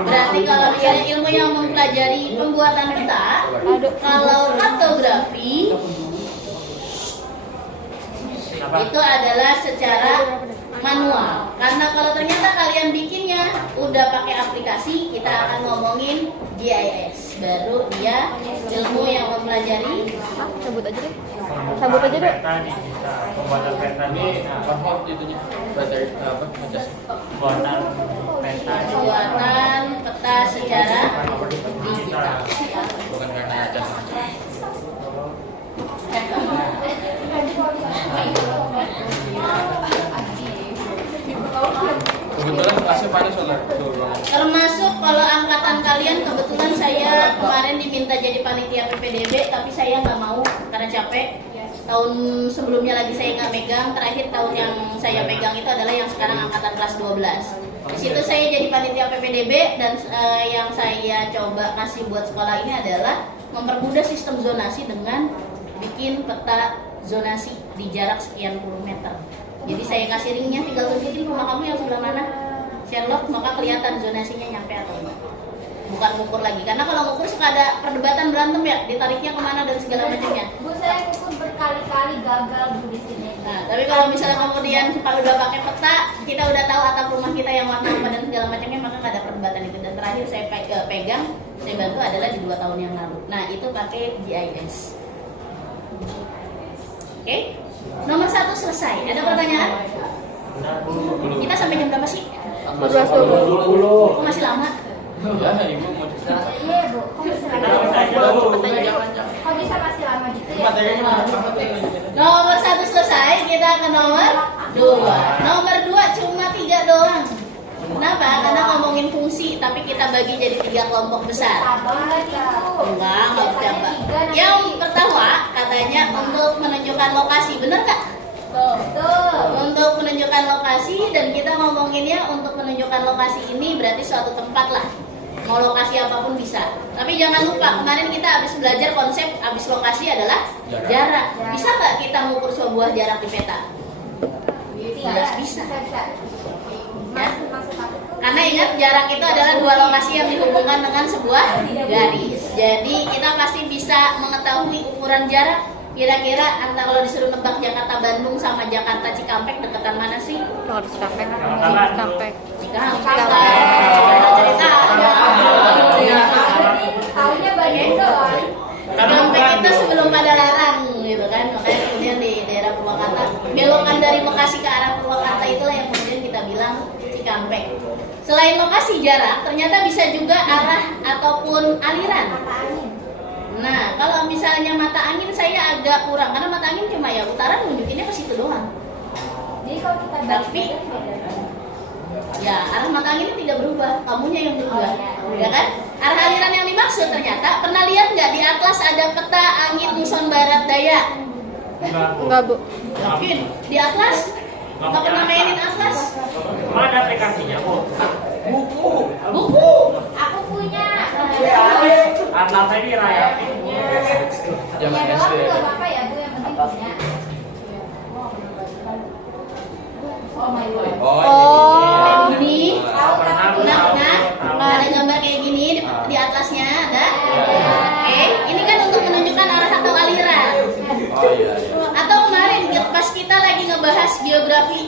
Berarti kalau misalnya ilmu yang mempelajari pembuatan peta, kalau kartografi Apa? itu adalah secara manual. Karena kalau ternyata kalian bikinnya udah pakai aplikasi, kita akan ngomongin GIS. Baru dia ilmu yang mempelajari. Cabut aja deh. Cabut aja deh. Peta digital. Pembuatan peta Ini digital. convert itunya. Bateri apa? Ngecas. Pembuatan peta digital. Pembuatan peta secara Digital. Bukan karena cas. Kebetulan kasih pada solar. Termasuk kalau angkatan kalian, kebetulan saya kemarin diminta jadi panitia PPDB, tapi saya nggak mau karena capek. Tahun sebelumnya lagi saya nggak megang, terakhir tahun yang saya pegang itu adalah yang sekarang angkatan kelas 12. Di situ saya jadi panitia PPDB dan yang saya coba kasih buat sekolah ini adalah mempermudah sistem zonasi dengan bikin peta zonasi di jarak sekian puluh meter. Jadi saya kasih ringnya, tinggal tunjukin rumah kamu yang sebelah mana, Sherlock, maka kelihatan zonasinya nyampe atau enggak. Bukan ngukur lagi, karena kalau ngukur suka ada perdebatan berantem ya, ditariknya kemana dan segala macamnya. Bu saya ngukur berkali-kali gagal Bu di sini. Nah, tapi kalau misalnya kemudian kalau udah pakai peta, kita udah tahu atap rumah kita yang warna apa dan segala macamnya, maka nggak ada perdebatan itu. Dan terakhir saya pegang, saya bantu adalah di 2 tahun yang lalu. Nah, itu pakai GIS. Oke, nomor 1 selesai. Ada pertanyaan? Kita sampai jam berapa sih? 12.20. Kok masih lama? Ya, ibu mau cerita. Iya Bu, kok bisa kok bisa masih lama gitu ya? Materinya mana? Nomor 1 selesai, kita ke nomor 2. Nomor 2 cuma 3 doang. Kenapa? Karena ngomongin fungsi, tapi kita bagi jadi 3 kelompok besar. Abang nggak gitu. Enggak berapa. Tiga, nanti. Yang pertama katanya untuk menunjukkan lokasi, bener nggak? Betul. Untuk menunjukkan lokasi, dan kita ngomonginnya untuk menunjukkan lokasi ini berarti suatu tempat lah. Mau lokasi apapun bisa. Tapi jangan lupa kemarin kita habis belajar konsep habis lokasi adalah jarak. Bisa nggak kita mengukur sebuah jarak di peta? Tidak bisa. Ya. Karena ingat jarak itu adalah dua lokasi yang dihubungkan dengan sebuah garis. Jadi kita pasti bisa mengetahui ukuran jarak. Kira-kira antara kalau disuruh nebak Jakarta Bandung sama Jakarta Cikampek deketan mana sih? Kalau Cikampek. Cikampek. Tahunya Bandung doang. Cikampek itu sebelum Padalarang gitu kan. Makanya kemudian di daerah Purwakarta, belokan dari Bekasi ke arah Purwakarta itulah yang kemudian kita bilang Cikampek. Selain lokasi jarak, ternyata bisa juga arah ataupun aliran. Nah, kalau misalnya mata angin saya agak kurang karena mata angin cuma ya utara nunjukinnya ke situ doang. Jadi kalau kita Tapi ya arah mata angin ini tidak berubah, kamunya yang berubah, ya kan? Arah aliran yang dimaksud ternyata pernah lihat nggak di atlas ada peta angin muson barat daya? Enggak, Bu. Yakin? Di atlas? Nggak pernah mainin atlas? Mana ada aplikasinya, Bu? Buku. aku punya. Atlas saya dirayatin. Jangan Ya doang SD. nggak apa-apa ya Bu, yang penting punya. Oh my god. Kayak gini. Tahu tahu. Nah, ada gambar kayak gini di atlasnya ada. Oke, ini kan untuk menunjukkan arah atau aliran. Oh iya. Atau kemarin pas kita lagi ngebahas geografi,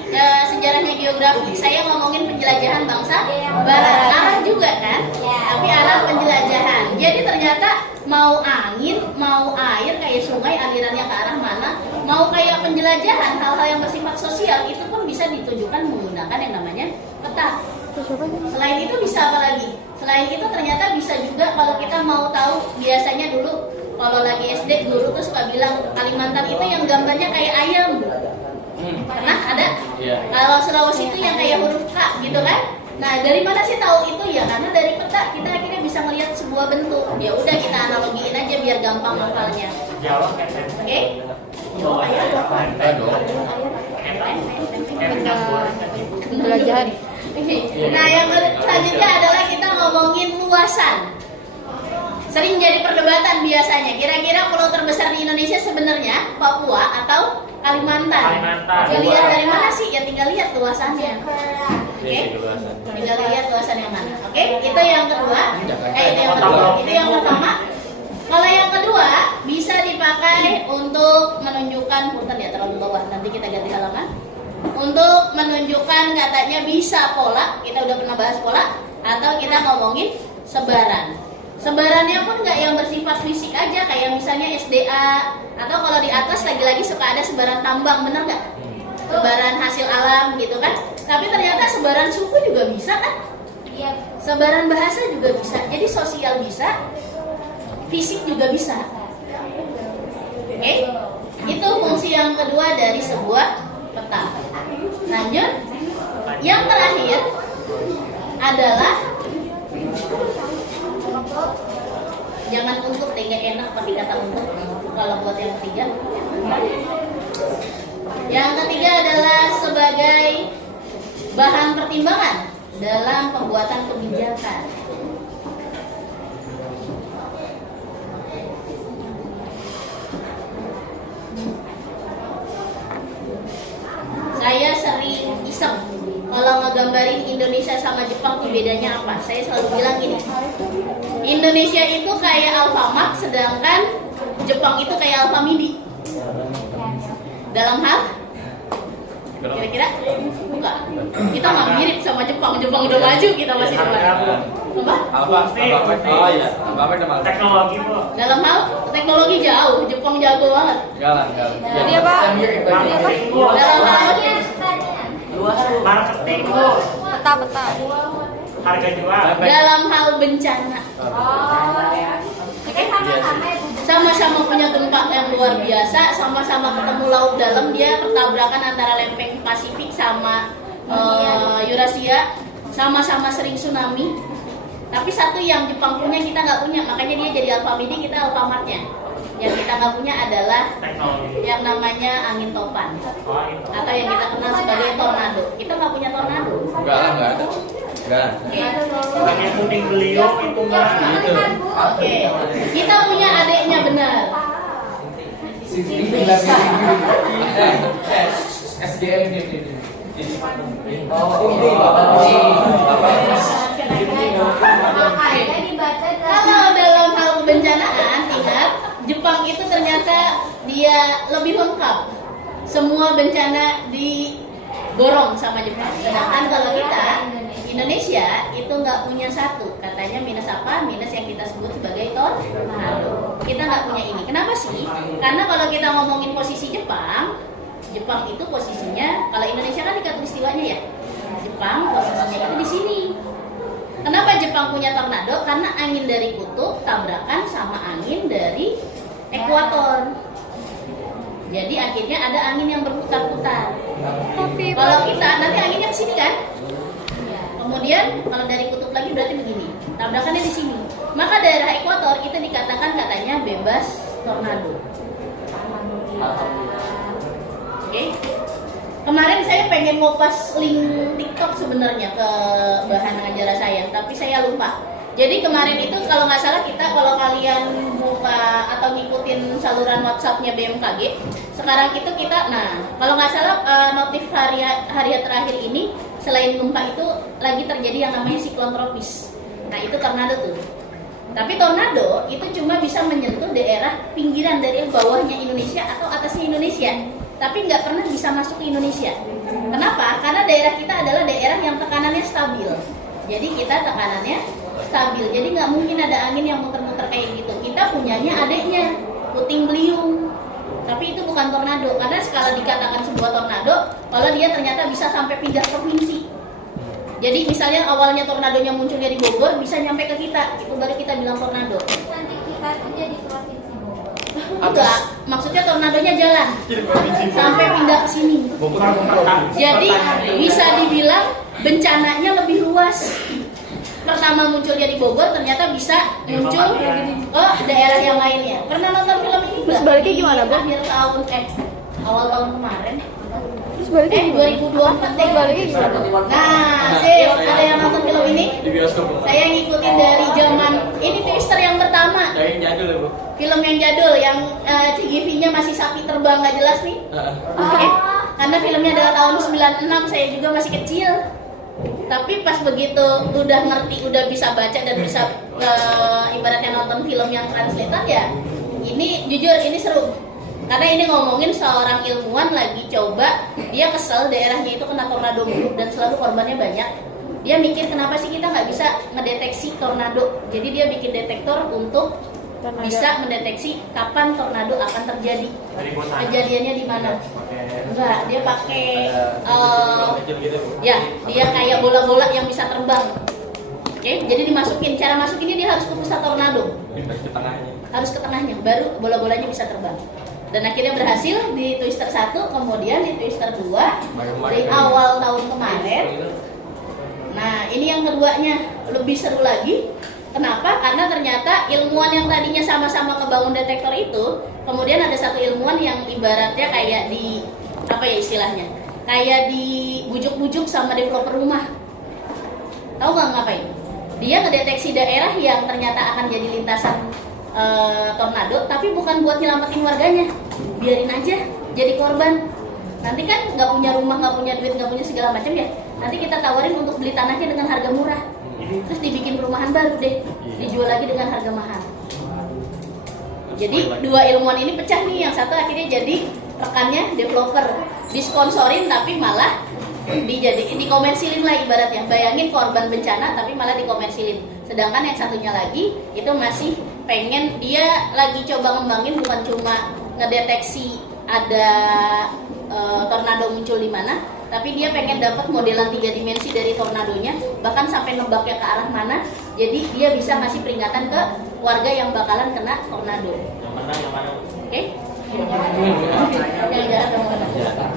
sejarahnya geografi, saya ngomongin penjelajahan bangsa barat, arah juga kan, tapi arah penjelajahan. Jadi ternyata mau angin, mau air kayak sungai alirannya ke arah mana, mau kayak penjelajahan hal-hal yang bersifat sosial itu pun bisa ditunjukkan menggunakan yang namanya peta. Selain itu bisa apa lagi? Selain itu ternyata bisa juga kalau kita mau tahu, biasanya dulu kalau lagi SD guru tuh suka bilang Kalimantan itu yang gambarnya kayak ayam. Pernah ada? Iya. Kalau Sulawesi itu yang kayak huruf K gitu kan? Nah, dari mana sih tahu itu ya? Karena dari peta kita akhirnya bisa melihat sebuah bentuk. Ya udah kita analogiin aja biar gampang hafalnya. Jawa kayak Oke? Aduh. Penjelajahan. Nah, yang selanjutnya adalah kita ngomongin luasan. Sering jadi perdebatan biasanya. Kira-kira pulau terbesar di Indonesia sebenarnya Papua atau Kalimantan? Kalimantan. Dilihat dari mana sih? Ya tinggal lihat luasannya. Oke? Iya, Tinggal lihat luasan yang mana. Oke? Itu yang kedua. Itu yang kedua. Itu yang pertama. Kalau yang kedua bisa dipakai untuk menunjukkan, punten ya terlalu bawah. Nanti kita ganti halaman. Untuk menunjukkan katanya bisa pola. Kita udah pernah bahas pola. Atau kita ngomongin sebaran. Sebarannya pun nggak yang bersifat fisik aja, kayak misalnya SDA, atau kalau di atas lagi-lagi suka ada sebaran tambang, bener nggak? Sebaran hasil alam gitu kan? Tapi ternyata sebaran suku juga bisa kan? Iya. Sebaran bahasa juga bisa. Jadi sosial bisa, fisik juga bisa. Oke? Itu fungsi yang kedua dari sebuah peta. Lanjut. Yang terakhir adalah jangan untuk tega enak pakai kata untuk kalau buat yang ketiga. Yang ketiga adalah sebagai bahan pertimbangan dalam pembuatan kebijakan. Saya sering iseng kalau ngegambarin Indonesia sama Jepang tuh bedanya apa? Saya selalu bilang gini, Indonesia itu kayak Alfamart, sedangkan Jepang itu kayak Alfamidi. Dalam hal kira-kira bukan, kita nggak mirip sama Jepang. Jepang udah maju, kita masih depan. Apa? Apa? Oh iya. Apa nama? Teknologi, Bu. Dalam hal teknologi jauh, Jepang jago banget. Galang. Jadi apa? Marketing, Bu. Dalam hal Marketing, Bu. Peta. Harga jual. dalam hal bencana. Oh ya. Kita sama-sama ya Bu. Sama-sama punya gempa yang luar biasa, sama-sama ketemu laut dalam, dia pertabrakan antara lempeng Pasifik sama Eurasia, sama-sama sering tsunami. Tapi satu yang Jepang punya kita nggak punya, makanya dia jadi Alfamidi, kita Alfamartnya. Yang kita nggak punya adalah Teknologi. yang namanya angin topan Oh, itu. atau yang kita kenal sebagai tornado. Kita nggak punya tornado. Enggak ada. Enggak. Oke. Yang puting beliung itu mah. Gitu. Oke. Kita punya adiknya benar. SDM ini. Makanya dibaca Kalau dalam hal kebencanaan, ingat Jepang itu ternyata dia lebih lengkap. Semua bencana digorong sama Jepang. Sedangkan kalau kita Indonesia itu nggak punya satu, katanya minus apa? Minus yang kita sebut sebagai tornado. Kita nggak punya ini. Kenapa sih? Karena kalau kita ngomongin posisi Jepang, Jepang itu posisinya, kalau Indonesia kan di khatulistiwanya ya. Jepang posisinya itu di sini. Kenapa Jepang punya tornado? Karena angin dari kutub tabrakan sama angin dari ekuator. Jadi akhirnya ada angin yang berputar-putar. Tapi Kalau kita nanti anginnya ke sini kan? Kemudian kalau dari kutub lagi berarti begini. Tabrakannya di sini. Maka daerah ekuator itu dikatakan katanya bebas tornado. Oke. Kemarin saya pengen ngopas link TikTok sebenarnya ke bahan acara saya, tapi saya lupa. Jadi kemarin itu kalau nggak salah kita, kalau kalian buka atau ngikutin saluran WhatsApp-nya BMKG, sekarang itu kita, nah kalau nggak salah notif hari terakhir ini selain gempa itu lagi terjadi yang namanya siklon tropis. Nah itu tornado tuh. Tapi tornado itu cuma bisa menyentuh daerah pinggiran dari bawahnya Indonesia atau atasnya Indonesia, tapi nggak pernah bisa masuk ke Indonesia. Kenapa? Karena daerah kita adalah daerah yang tekanannya stabil. Jadi kita tekanannya stabil. Jadi nggak mungkin ada angin yang muter-muter kayak gitu. Kita punyanya adeknya, puting beliung. Tapi itu bukan tornado, karena skala dikatakan sebuah tornado kalau dia ternyata bisa sampai pindah provinsi. Jadi misalnya awalnya tornadonya muncul dari Bogor bisa nyampe ke kita, itu baru kita bilang tornado. nanti kita tuh jadi provinsi Bogor. Enggak, maksudnya tornadonya jalan sampai pindah ke sini. Jadi bisa dibilang bencananya lebih luas. Pertama muncul dari Bogor, ternyata bisa muncul ke daerah yang lainnya. Pernah nonton film ini nggak? Terus baliknya gimana, Di Bang? Akhir tahun, awal tahun kemarin. terus baliknya gimana? 2024 deh. Baliknya gimana? Nah, sih ada yang nonton film ini? Di bioskop. Saya ngikutin dari zaman ini twister yang pertama. Yang jadul ya, Bu. Film yang jadul yang CGV-nya masih sapi terbang nggak jelas nih. Oke. Karena filmnya adalah tahun 96, saya juga masih kecil. Tapi pas begitu udah ngerti, udah bisa baca dan bisa ibaratnya nonton film yang translated ya, ini jujur ini seru. Karena ini ngomongin seorang ilmuwan lagi coba, dia kesel daerahnya itu kena tornado mulu dan selalu korbannya banyak. Dia mikir kenapa sih kita nggak bisa ngedeteksi tornado. Jadi dia bikin detektor untuk bisa mendeteksi kapan tornado akan terjadi. Kejadiannya di mana? Enggak, dia pakai Kecil gitu, Bu. ya, dia kayak bola-bola yang bisa terbang. Oke, jadi dimasukin. Cara masukinnya dia harus ke pusat tornado, Di tengahnya. harus ke tengahnya, baru bola-bolanya bisa terbang. Dan akhirnya berhasil di twister 1, kemudian di twister 2 di awal tahun kemarin. Nah, ini yang keduanya lebih seru lagi. Kenapa? Karena ternyata ilmuwan yang tadinya sama-sama ngebangun detektor itu, kemudian ada satu ilmuwan yang ibaratnya kayak di apa ya istilahnya? Kayak dibujuk-bujuk sama developer rumah. Tahu nggak ngapain? Dia ngedeteksi daerah yang ternyata akan jadi lintasan tornado, tapi bukan buat nyelamatin warganya, biarin aja jadi korban. Nanti kan nggak punya rumah, nggak punya duit, nggak punya segala macam ya. Nanti kita tawarin untuk beli tanahnya dengan harga murah, terus dibikin perumahan baru deh, dijual lagi dengan harga mahal. Jadi dua ilmuwan ini pecah nih, yang satu akhirnya jadi rekannya developer, disponsorin tapi malah dikomersilin lah ibaratnya. Bayangin korban bencana tapi malah dikomersilin. Sedangkan yang satunya lagi itu masih pengen, dia lagi coba ngembangin bukan cuma ngedeteksi ada tornado muncul di mana, tapi dia pengen dapat modelan 3 dimensi dari tornadonya, bahkan sampai nebaknya ke arah mana. Jadi dia bisa ngasih peringatan ke warga yang bakalan kena tornado. Yang mana? Oke? Yang jahat yang mana?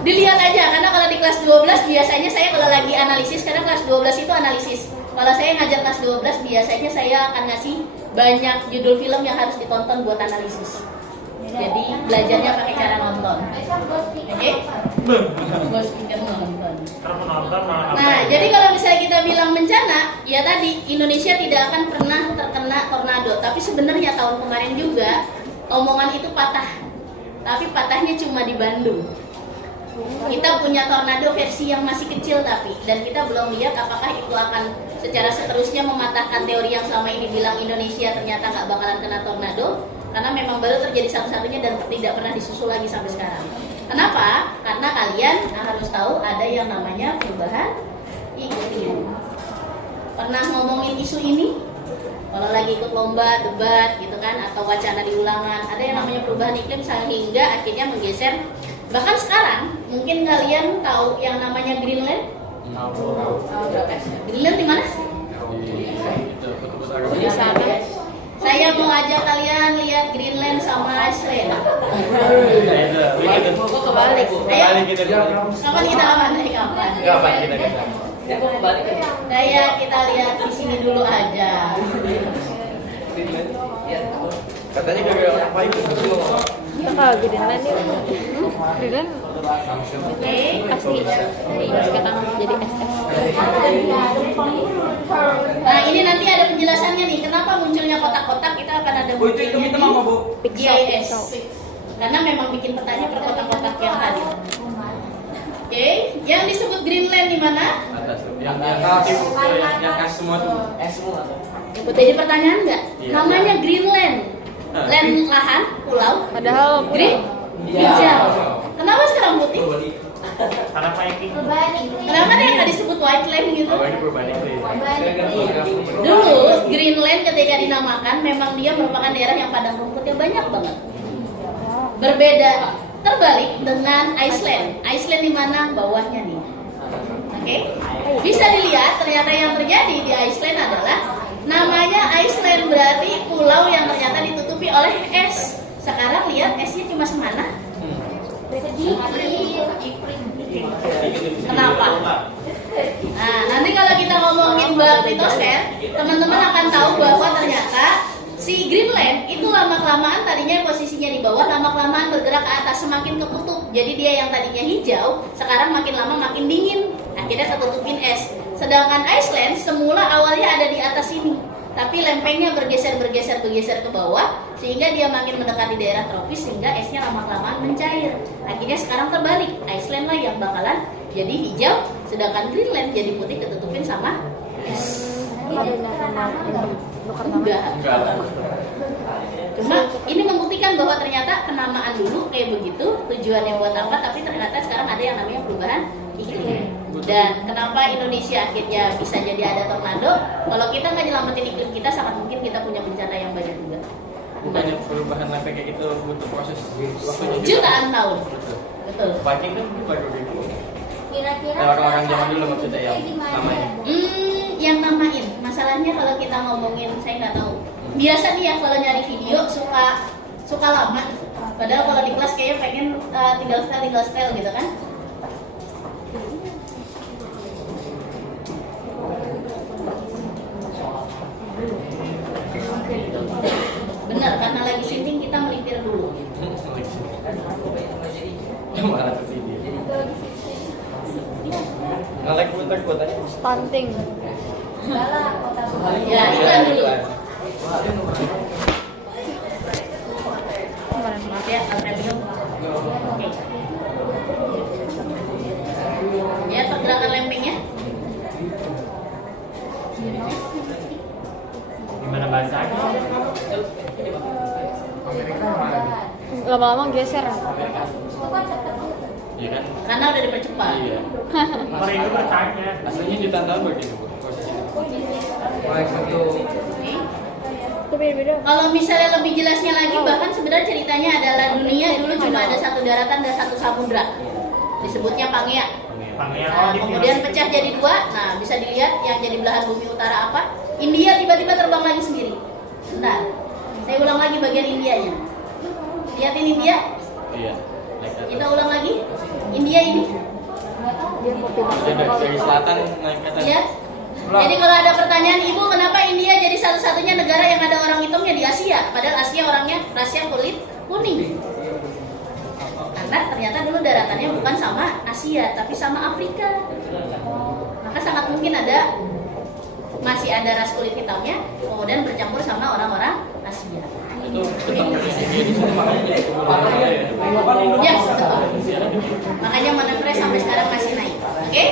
Dilihat aja, karena kalau di kelas 12 biasanya saya kalau lagi analisis, karena kelas 12 itu analisis. Kalau saya ngajar kelas 12 biasanya saya akan ngasih banyak judul film yang harus ditonton buat analisis. Jadi belajarnya pakai cara nonton. Oke? Bos pikir nonton. Karena menonton malah. Nah, jadi kalau misalnya kita bilang bencana Karena ya tadi Indonesia tidak akan pernah terkena tornado, tapi sebenarnya tahun kemarin juga omongan itu patah. Tapi patahnya cuma di Bandung. Kita punya tornado versi yang masih kecil dan kita belum lihat apakah itu akan secara seterusnya mematahkan teori yang selama ini bilang Indonesia ternyata nggak bakalan kena tornado, karena memang baru terjadi satu-satunya dan tidak pernah disusul lagi sampai sekarang. Kenapa? Karena kalian harus tahu ada yang namanya perubahan iklim. Pernah ngomongin isu ini? Kalau lagi ikut lomba, debat gitu kan, atau wacana di ulangan, ada yang namanya perubahan iklim sehingga akhirnya menggeser. Bahkan sekarang, mungkin kalian tahu yang namanya Greenland? Greenland di mana? Di sana. Saya mau ajak kalian lihat Greenland sama Iceland. Kok kebalik? Ayo, kita kapan kita kapan? Kapan? Kapan kita Kayak kita lihat di sini dulu aja. katanya gagal apa itu? Kita ke Greenland ya. Greenland Oke. asli sekarang jadi SS. Nah ini nanti ada penjelasannya nih. Kenapa munculnya kotak-kotak? Kita akan ada Bu itu hitam apa Bu? GIS. Karena memang bikin petanya per kotak-kotak yang tadi. Oke, yang disebut Greenland di mana? Atas. Yang kas semua tuh. Semua. Jadi pertanyaan nggak? Iya. Namanya Greenland. Land lahan, pulau. Padahal Green, hijau. Kenapa sekarang putih? Karena Viking. Perubahan iklim. Kenapa dia nggak disebut white land gitu? Oh ini perubahan itu ya. Perubahan iklim. Dulu Greenland ketika dinamakan memang dia merupakan daerah yang padang rumputnya banyak banget. Berbeda terbalik dengan Iceland. Iceland di mana? Bawahnya nih. Oke? Bisa dilihat ternyata yang terjadi di Iceland adalah namanya Iceland, berarti pulau yang ternyata ditutupi oleh es. Sekarang lihat esnya cuma semana. Kenapa? Nah, nanti kalau kita ngomongin baktitosfer, teman-teman akan tahu bahwa ternyata si Greenland itu lama-kelamaan tadinya posisinya di bawah, lama-kelamaan bergerak ke atas semakin ke kutub. Jadi dia yang tadinya hijau, sekarang makin lama makin dingin. Akhirnya ketutupin es. Sedangkan Iceland semula awalnya ada di atas ini, tapi lempengnya bergeser ke bawah sehingga dia makin mendekati daerah tropis sehingga esnya lama-kelamaan mencair. Akhirnya sekarang terbalik, Iceland lah yang bakalan jadi hijau, sedangkan Greenland jadi putih ketutupin sama es. Enggak. Cuma ini membuktikan bahwa ternyata penamaan dulu kayak begitu, tujuannya buat apa, tapi ternyata sekarang ada yang namanya perubahan iklim. Dan kenapa Indonesia akhirnya bisa jadi ada tornado? Kalau kita nggak nyelamatin iklim kita, sangat mungkin kita punya bencana yang banyak juga. Bukannya perubahan lempeng kayak gitu butuh proses waktunya Jutaan tahun. Betul. Viking kan baru gitu. Kira-kira Orang-orang zaman dulu maksudnya yang namanya. Yang namain. Masalahnya kalau kita ngomongin, saya nggak tahu. Biasa nih ya kalau nyari video suka lama. Padahal kalau di kelas kayaknya pengen tinggal style gitu kan. Benar, karena lagi syuting kita melipir dulu. Yang mana tuh sih dia? Ngelek putar-putar. stunting. Salah kota Bogor. Ya, iklan dulu. Maaf ya, Alfredo. Oke. Ya, pergerakan lempengnya. Gimana bahasanya? Lama-lama geser. Itu kan cepet. Iya kan? Karena udah dipercepat. Iya. Kemarin itu bertanya. Aslinya jutaan tahun begini Bu posisinya. Oke. Itu beda-beda. Kalau misalnya lebih jelasnya lagi, bahkan sebenarnya ceritanya adalah dunia dulu cuma ada satu daratan dan satu samudra. Disebutnya Pangea. Panggil Nah, kemudian pecah jadi dua. Nah, bisa dilihat yang jadi belahan bumi utara apa? India tiba-tiba terbang lagi sendiri. Bentar, saya ulang lagi bagian Indianya. Lihatin India. Iya. Kita ulang lagi. India ini. Dari selatan naik ke atas. Lihat. Jadi kalau ada pertanyaan, Ibu, kenapa India jadi satu-satunya negara yang ada orang hitamnya di Asia? Padahal Asia orangnya rasia kulit kuning. Karena ternyata dulu daratannya bukan sama Asia, tapi sama Afrika. Maka sangat mungkin ada masih ada ras kulit hitamnya, kemudian bercampur sama orang-orang Asia. Itu tentang persisnya di sana makanya jadi kemana-mana ya. Ya, betul. Makanya Monefresh sampai sekarang masih naik. Oke?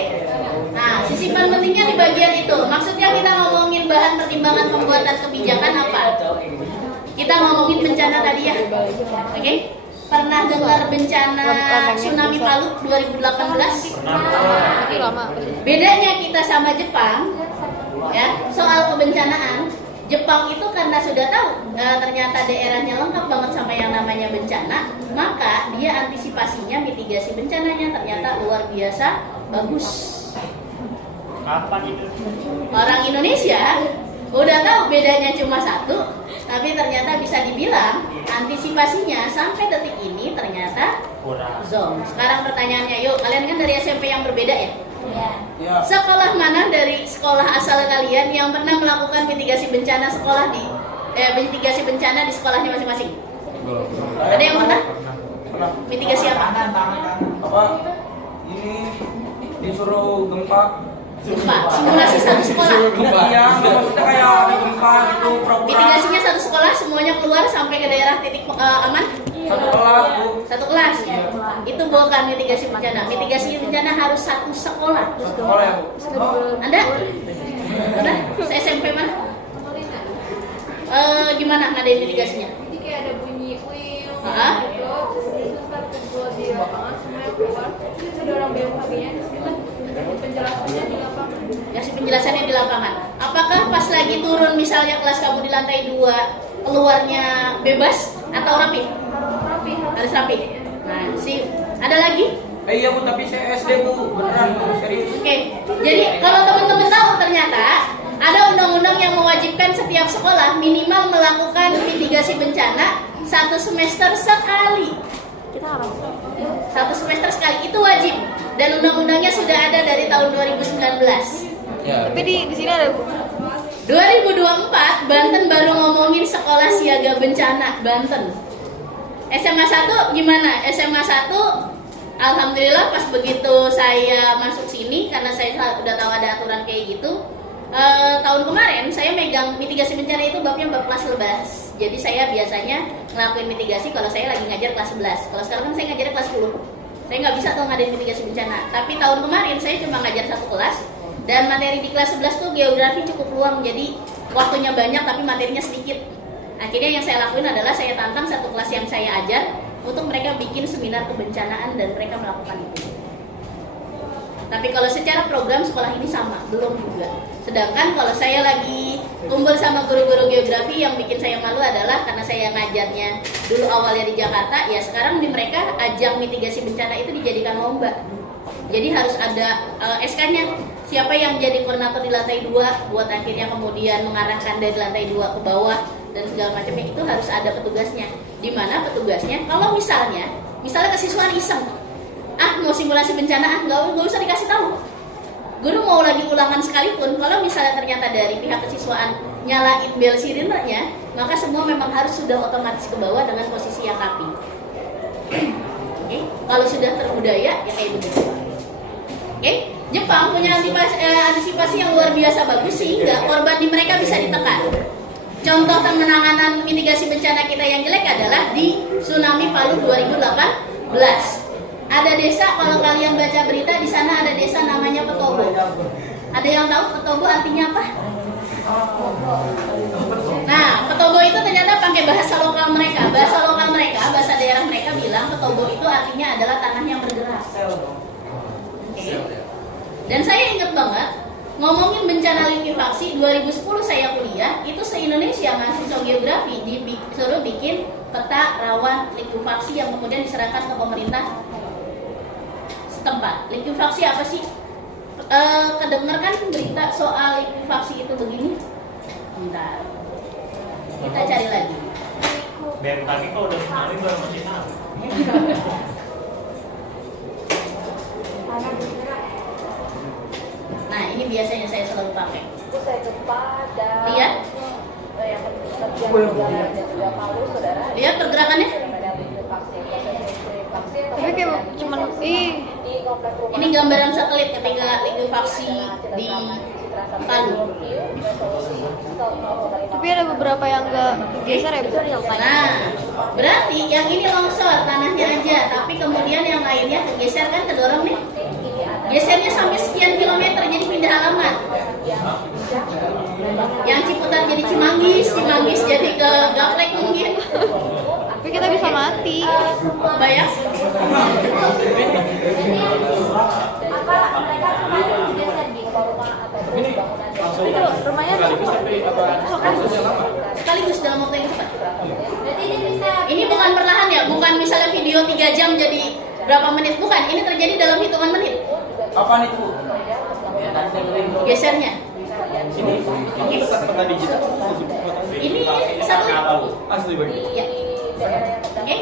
Nah, sisipan pentingnya di bagian itu. Maksudnya kita ngomongin bahan pertimbangan pembuatan kebijakan apa? Kita ngomongin bencana tadi ya. Oke? Pernah dengar bencana tsunami Palu 2018? Itu lama. Bedanya kita sama Jepang, ya, soal kebencanaan. Jepang itu karena sudah tahu ternyata daerahnya lengkap banget sama yang namanya bencana, maka dia antisipasinya, mitigasi bencananya ternyata luar biasa bagus. Kapan itu? Orang Indonesia udah tahu bedanya cuma satu, tapi ternyata bisa dibilang antisipasinya sampai detik ini ternyata Kurang. zonk. Sekarang pertanyaannya, yuk, kalian kan dari SMP yang berbeda ya? Iya. Ya. Sekolah mana dari sekolah asal kalian yang pernah melakukan mitigasi bencana sekolah di mitigasi bencana di sekolahnya masing-masing? Ada yang pernah? Pernah. Mitigasi apa? Apa? Ini disuruh gempa. Gempa. Simulasi satu sekolah. Iya, maksudnya kayak ada gempa gitu, pura-pura. Mitigasinya satu sekolah semuanya keluar sampai ke daerah titik aman. Satu kelas, Bu. Satu kelas. Itu bukan mitigasi bencana. Mitigasi bencana harus satu sekolah. Sekolah ya, Bu. Anda? Udah? SMP mana? Gimana ngadain mitigasinya? Jadi kayak ada bunyi wing Hah? gitu, terus ntar kumpul di lapangan semuanya keluar, terus ada orang BMKG-nya di sini lah, penjelasannya di lapangan. Kasih penjelasannya di lapangan. Apakah pas lagi turun misalnya kelas kamu di lantai 2 keluarnya bebas atau rapi? Rapi. Harus rapi. Nah, ada lagi? Iya, Bu, tapi saya SD, Bu. Beneran, Bu, serius. Oke. Jadi kalau teman-teman tahu ternyata ada undang-undang yang mewajibkan setiap sekolah minimal melakukan mitigasi bencana 1 semester sekali. Kita harus. 1 semester sekali itu wajib dan undang-undangnya sudah ada dari tahun 2019. Ya. Tapi di sini ada 2024 Banten baru ngomongin sekolah siaga bencana Banten. SMA 1 gimana? SMA 1 alhamdulillah pas begitu saya masuk sini karena saya udah tahu ada aturan kayak gitu. Tahun kemarin saya megang mitigasi bencana itu babnya bab kelas 11. Jadi saya biasanya ngelakuin mitigasi kalau saya lagi ngajar kelas 11. Kalau sekarang kan saya ngajar kelas 10. Saya nggak bisa tuh ngadain mitigasi bencana. Tapi tahun kemarin saya cuma ngajar satu kelas dan materi di kelas 11 tuh geografi cukup luang. Jadi waktunya banyak tapi materinya sedikit. Akhirnya yang saya lakuin adalah saya tantang satu kelas yang saya ajar untuk mereka bikin seminar kebencanaan dan mereka melakukan itu. Tapi kalau secara program sekolah ini sama, belum juga. Sedangkan kalau saya lagi kumpul sama guru-guru geografi yang bikin saya malu adalah karena saya ngajarnya dulu awalnya di Jakarta, ya sekarang di mereka ajang mitigasi bencana itu dijadikan lomba. Jadi harus ada SK-nya. Siapa yang jadi koordinator di lantai 2 buat akhirnya kemudian mengarahkan dari lantai 2 ke bawah dan segala macamnya itu harus ada petugasnya. Di mana petugasnya kalau misalnya kesiswaan iseng, mau simulasi bencana, nggak usah dikasih tahu. Guru mau lagi ulangan sekalipun, kalau misalnya ternyata dari pihak kesiswaan nyalain bel sirenenya, maka semua memang harus sudah otomatis ke bawah dengan posisi yang rapi. Oke, kalau sudah terbudaya ya kayak begitu. Oke, Jepang punya antisipasi yang luar biasa bagus sehingga korban di mereka bisa ditekan. Contoh penanganan mitigasi bencana kita yang jelek adalah di tsunami Palu 2018. Ada desa, kalau kalian baca berita di sana ada desa namanya Petobo. Ada yang tahu Petobo artinya apa? Nah, Petobo itu ternyata pakai bahasa lokal mereka. Bahasa daerah mereka bilang Petobo itu artinya adalah tanah yang bergerak. Okay. Dan saya ingat banget ngomongin bencana likuifaksi 2010 saya kuliah, itu se-Indonesia mahasiswa geografi disuruh bikin peta rawan likuifaksi yang kemudian diserahkan ke pemerintah tempat. Likuifaksi apa sih? Kedengar kan berita soal likuifaksi itu begini? Bentar, kita cari lagi. BMKG kalau udah tsunami baru masih tahu. Nah, ini biasanya saya selalu pakai. Lihat, lihat pergerakannya. Tapi kayak cuman Ini gambaran satelit ketika likuifaksi di Palu. Tapi ada beberapa yang nggak geser ya, betul yang Nah, berarti yang ini longsor tanahnya aja, tapi kemudian yang lainnya kegeser kan, kedorong nih. Gesernya sampai sekian kilometer, jadi pindah alamat. Yang Ciputat jadi Cimanggis, Cimanggis jadi ke Gaplek mungkin. Tapi kita bisa mati. Bayang? Apa mereka kemarin geser di rumah atau bangunan Itu rumahnya Sekaligus dalam waktu yang cepat. berarti dia bisa Ini bukan perlahan ya, bukan misalnya video 3 jam jadi berapa menit, bukan. Ini terjadi dalam hitungan menit. Apaan itu? Gesernya. Ini peta digital. Ini satu. Asli bagi. Ya. Oke.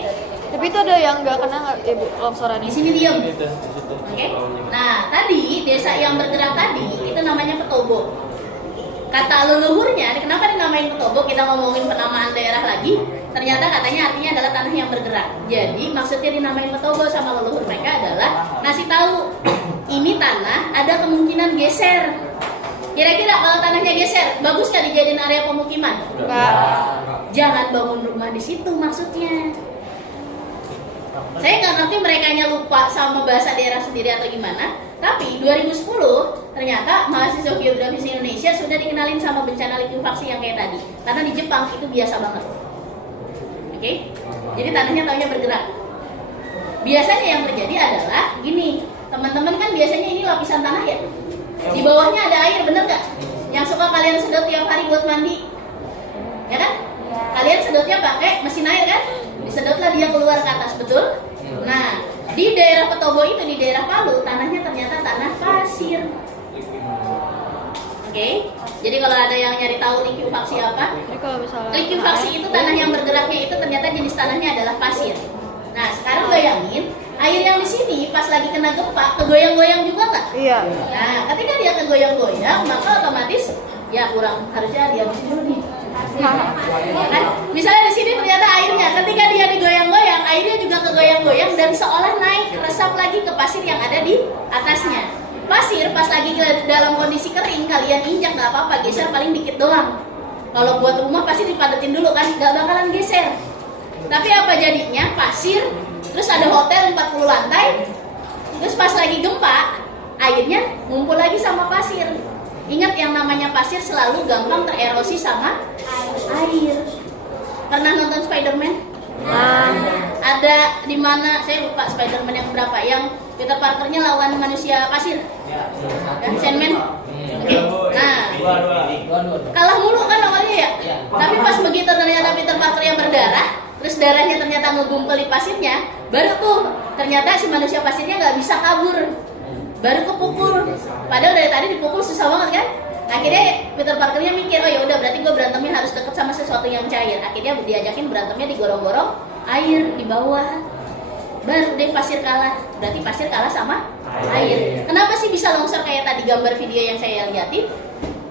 Tapi itu ada yang nggak kena nggak, Ibu, longsoran Di ini? sini diam. Itu. Oke. Nah, tadi desa yang bergerak tadi itu namanya Petobo. Kata leluhurnya, kenapa dinamain Petobo? Kita ngomongin penamaan daerah lagi. Ternyata katanya artinya adalah tanah yang bergerak. Jadi maksudnya dinamain Petobo sama leluhur mereka adalah ngasih tahu ini tanah ada kemungkinan geser. Kira-kira kalau tanahnya geser, bagus nggak dijadiin area pemukiman? Nggak. Jangan bangun rumah di situ maksudnya. Saya nggak ngerti merekanya lupa sama bahasa daerah sendiri atau gimana. Tapi 2010 ternyata mahasiswa geografi Indonesia sudah dikenalin sama bencana likuifaksi yang kayak tadi. Karena di Jepang itu biasa banget. Oke? Jadi tanahnya taunya bergerak. Biasanya yang terjadi adalah gini, teman-teman kan biasanya ini lapisan tanah ya. Di bawahnya ada air, bener nggak? Yang suka kalian sedot tiap hari buat mandi, ya kan? Kalian sedotnya pakai mesin air kan? Disedotlah dia keluar ke atas, betul? Nah, di daerah Petobo itu, di daerah Palu, tanahnya ternyata tanah pasir. Oke? Jadi kalau ada yang nyari tahu likuifaksi apa? Jadi kalau misalnya Likuifaksi itu tanah yang bergeraknya itu ternyata jenis tanahnya adalah pasir. Nah, sekarang bayangin, air yang di sini pas lagi kena gempa, kegoyang-goyang juga nggak? Iya. Nah, ketika dia kegoyang-goyang, maka otomatis ya kurang, harusnya dia mesti dulu nih. Ya kan? Misalnya di sini ternyata airnya, ketika dia digoyang-goyang, airnya juga kegoyang-goyang dan seolah naik resap lagi ke pasir yang ada di atasnya. Pasir pas lagi dalam kondisi kering, kalian injak nggak apa-apa, geser paling dikit doang. Kalau buat rumah pasti dipadetin dulu kan, nggak bakalan geser. Tapi apa jadinya? Pasir, terus ada hotel 40 lantai, terus pas lagi gempa, airnya ngumpul lagi sama pasir. Ingat yang namanya pasir selalu gampang tererosi sama air. Pernah nonton Spider-Man? Ada di mana? Saya lupa Spider-Man yang berapa? Yang Peter Parker-nya lawan manusia pasir. Kan Sandman. Oke. Nah, kalah mulu kan awalnya ya. Tapi pas begitu ternyata Peter Parker yang berdarah, terus darahnya ternyata ngegumpul di pasirnya, baru tuh ternyata si manusia pasirnya nggak bisa kabur. Baru kepukul. Padahal dari tadi dipukul susah banget kan? Akhirnya Peter Parker-nya mikir, oh ya udah berarti gue berantemnya harus deket sama sesuatu yang cair. Akhirnya diajakin berantemnya di gorong-gorong air di bawah. Baru deh pasir kalah. Berarti pasir kalah sama air. Kenapa sih bisa longsor kayak tadi gambar video yang saya liatin?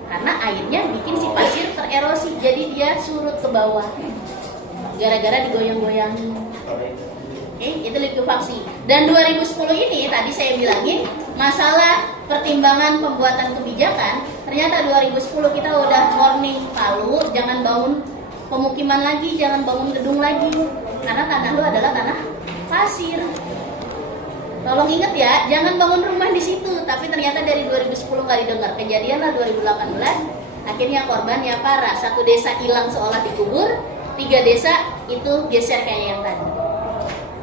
Karena airnya bikin si pasir tererosi, jadi dia surut ke bawah. Gara-gara digoyang-goyangin. Oke, itu likuifaksi. Dan 2010 ini tadi saya bilangin masalah pertimbangan pembuatan kebijakan. Ternyata 2010 kita udah warning Palu, jangan bangun pemukiman lagi, jangan bangun gedung lagi, karena tanah lu adalah tanah pasir. Tolong ingat ya, jangan bangun rumah di situ. Tapi ternyata dari 2010 nggak didengar. Kejadian lah 2018, akhirnya korbannya parah. Satu desa hilang seolah dikubur, 3 desa itu geser kayak yang tadi.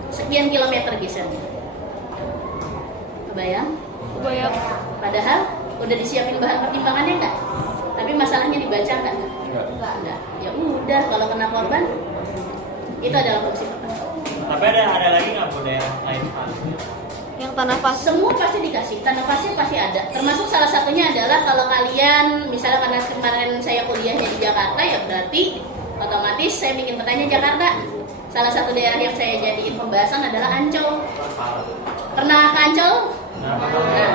Sekian kilometer gesernya. Kebayang? Kebayang. Padahal udah disiapin bahan pertimbangannya nggak? Tapi masalahnya dibaca nggak? Nggak. Ya udah, kalau kena korban itu adalah fungsi pertama. Tapi ada lagi nggak Bu daerah lain Pak? Yang tanah pasir. Semua pasti dikasih, tanah pasir pasti ada. Termasuk salah satunya adalah kalau kalian misalnya karena kemarin saya kuliahnya di Jakarta, ya berarti otomatis saya bikin petanya Jakarta. Salah satu daerah yang saya jadiin pembahasan adalah Ancol. Pernah ke Ancol? Nah,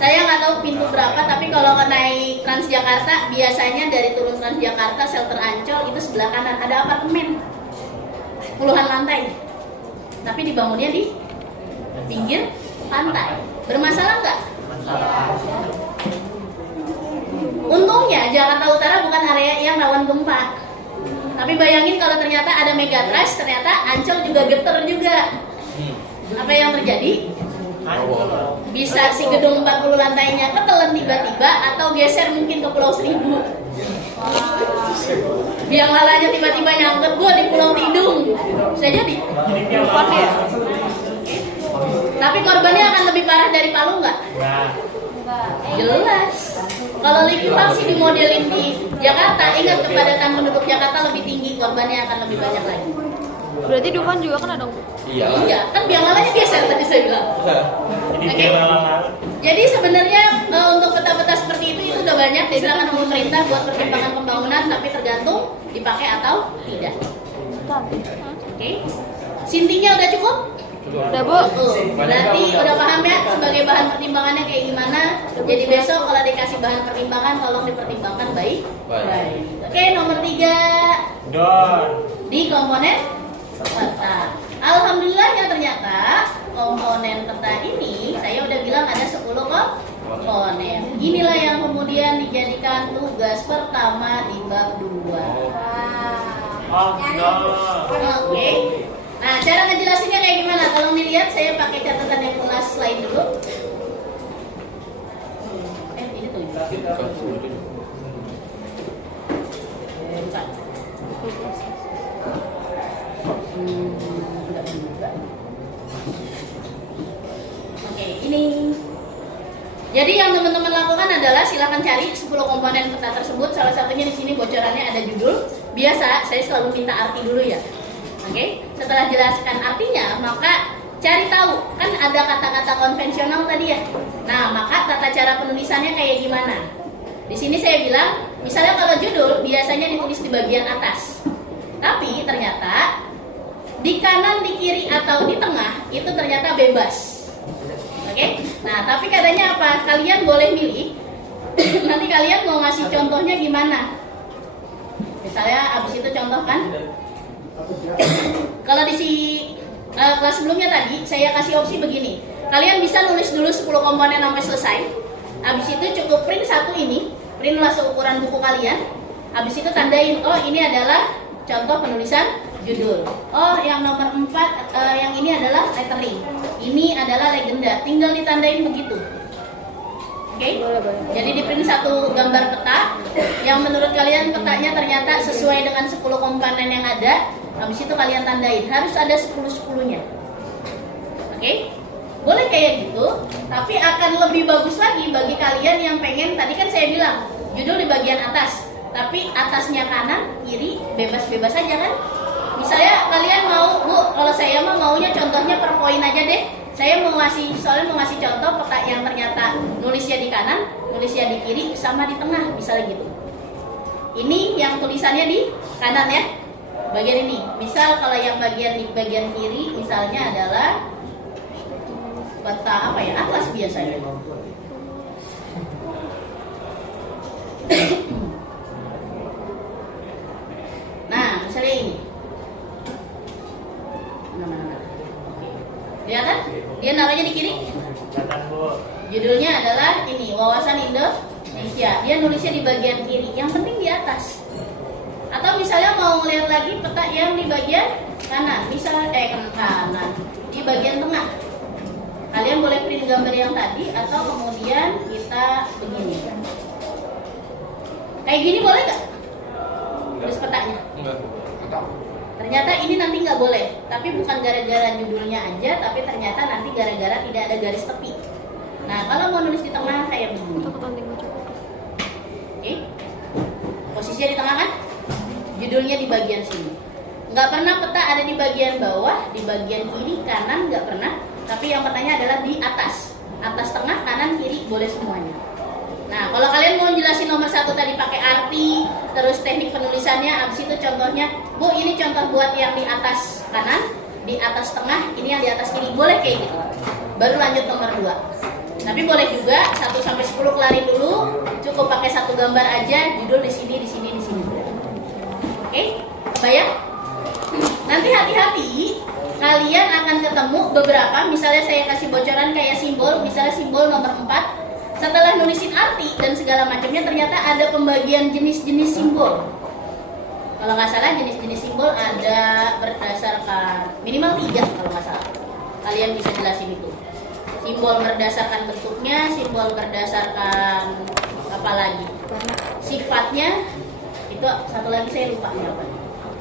saya nggak tahu pintu berapa, tapi kalau naik Transjakarta biasanya dari turun Transjakarta shelter Ancol itu sebelah kanan ada apartemen puluhan lantai, tapi dibangunnya di pinggir pantai. Bermasalah nggak? gempa. Tapi bayangin kalau ternyata ada megatrust, ternyata Ancol juga geter juga. Apa yang terjadi? Bisa si gedung 40 lantainya ketelan tiba-tiba atau geser mungkin ke Pulau Seribu. Biang lalanya tiba-tiba nyangkut gua di Pulau Tidung. Bisa jadi. Tapi korbannya akan lebih parah dari Palu nggak? Jelas. Kalau Linkin Park sih dimodelin di Jakarta, ingat kepadatan penduduk Jakarta lebih tinggi, korbannya akan lebih banyak lagi. Berarti Dufan juga kena dong? Iya, kan biang lalanya geser tadi saya bilang. Oke. Jadi sebenarnya untuk peta-peta seperti itu udah banyak disilakan sama pemerintah buat pertimbangan pembangunan, tapi tergantung dipakai atau tidak. Oke. Sintingnya udah cukup? Udah Bu. Berarti udah paham ya sebagai bahan pertimbangannya kayak gimana. Jadi besok kalau dikasih bahan pertimbangan tolong dipertimbangkan baik. Oke, nomor 3 di komponen peta. Alhamdulillahnya ternyata komponen peta ini saya udah bilang ada 10 komponen. Inilah yang kemudian dijadikan tugas pertama di bab 2. Oke. Nah, cara ngejelasinnya kayak gimana? Kalau dilihat saya pakai catatan yang kelas lain dulu. Ini tuh. Oke, ini. Jadi yang teman-teman lakukan adalah silakan cari 10 komponen peta tersebut. Salah satunya di sini bocorannya ada judul. Biasa saya selalu minta arti dulu ya. Oke, setelah jelaskan artinya, maka cari tahu, kan ada kata-kata konvensional tadi ya. Nah, maka tata cara penulisannya kayak gimana? Di sini saya bilang, misalnya kalau judul biasanya ditulis di bagian atas. Tapi ternyata di kanan, di kiri atau di tengah itu ternyata bebas. Oke? Nah, tapi katanya apa? Kalian boleh milih. Nanti kalian mau ngasih contohnya gimana? Misalnya abis itu contoh kan? Kalau di kelas sebelumnya tadi saya kasih opsi begini. Kalian bisa nulis dulu 10 komponen sampai selesai. Habis itu cukup print satu ini, printlah seukuran buku kalian. Habis itu tandain, oh ini adalah contoh penulisan judul. Oh yang nomor 4 yang ini adalah lettering. Ini adalah legenda. Tinggal ditandain begitu. Oke? Jadi di print satu gambar peta yang menurut kalian petanya ternyata sesuai dengan 10 komponen yang ada. Habis itu kalian tandain, harus ada 10-10-nya. Oke? Boleh kayak gitu, tapi akan lebih bagus lagi bagi kalian yang pengen, tadi kan saya bilang, judul di bagian atas, tapi atasnya kanan, kiri, bebas-bebas aja kan? Misalnya kalian mau, Bu, kalau saya maunya contohnya per poin aja deh. Saya soalnya mau ngasih contoh peta yang ternyata nulisnya di kanan, nulisnya di kiri, sama di tengah, misalnya gitu. Ini yang tulisannya di kanan ya. Bagian ini, misal kalau yang di bagian kiri misalnya adalah peta apa ya, atlas biasanya. Nah, misalnya ini. Lihat kan? Dia naruhnya di kiri. Judulnya adalah ini, Wawasan Indonesia. Dia nulisnya di bagian kiri. Yang penting di atas. Atau misalnya mau ngeliat lagi peta yang di bagian kanan, misalnya kanan, di bagian tengah. Kalian boleh print gambar yang tadi atau kemudian kita begini. Kayak gini boleh nggak? Terus petanya? Enggak. Ternyata ini nanti nggak boleh, tapi bukan gara-gara judulnya aja, tapi ternyata nanti gara-gara tidak ada garis tepi. Nah, kalau mau nulis di tengah kayak begini. Oke, posisinya di tengah kan? Judulnya di bagian sini. Nggak pernah peta ada di bagian bawah, di bagian kiri, kanan nggak pernah. Tapi yang petanya adalah di atas, tengah, kanan, kiri boleh semuanya. Nah, kalau kalian mau jelasin nomor 1 tadi pakai arti, terus teknik penulisannya, abis itu contohnya, Bu ini contoh buat yang di atas kanan, di atas tengah, ini yang di atas kiri, boleh kayak gitu. Baru lanjut nomor 2. Tapi boleh juga 1 sampai 10 kelarin dulu, cukup pakai satu gambar aja, judul di sini, di sini, di sini. Oke, bayang? Nanti hati-hati, kalian akan ketemu beberapa, misalnya saya kasih bocoran kayak simbol, misalnya simbol nomor 4. Setelah nulisin arti dan segala macamnya ternyata ada pembagian jenis-jenis simbol. Kalau nggak salah jenis-jenis simbol ada berdasarkan minimal 3 kalau nggak salah. Kalian bisa jelasin itu. Simbol berdasarkan bentuknya, simbol berdasarkan apa lagi? Sifatnya, itu satu lagi saya lupa apa.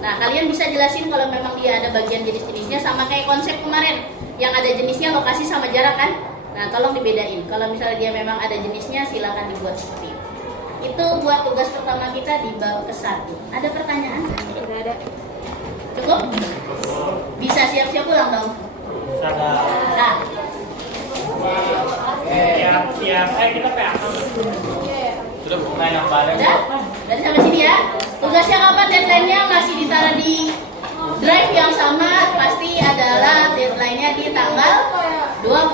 Nah, kalian bisa jelasin kalau memang dia ada bagian jenis-jenisnya sama kayak konsep kemarin yang ada jenisnya, lokasi sama jarak kan? Nah, tolong dibedain. Kalau misalnya dia memang ada jenisnya, silakan dibuat seperti itu. Itu buat tugas pertama kita di bab ke-1. Ada pertanyaan? Tidak ada. Cukup? Bisa siap-siap pulang dong. Nah, Kita PA. Sudah bukan yang bareng. udah? Dan sampai sini ya. Tugasnya kapan deadline-nya masih ditaruh di drive yang sama, pasti adalah deadline-nya di tanggal 20.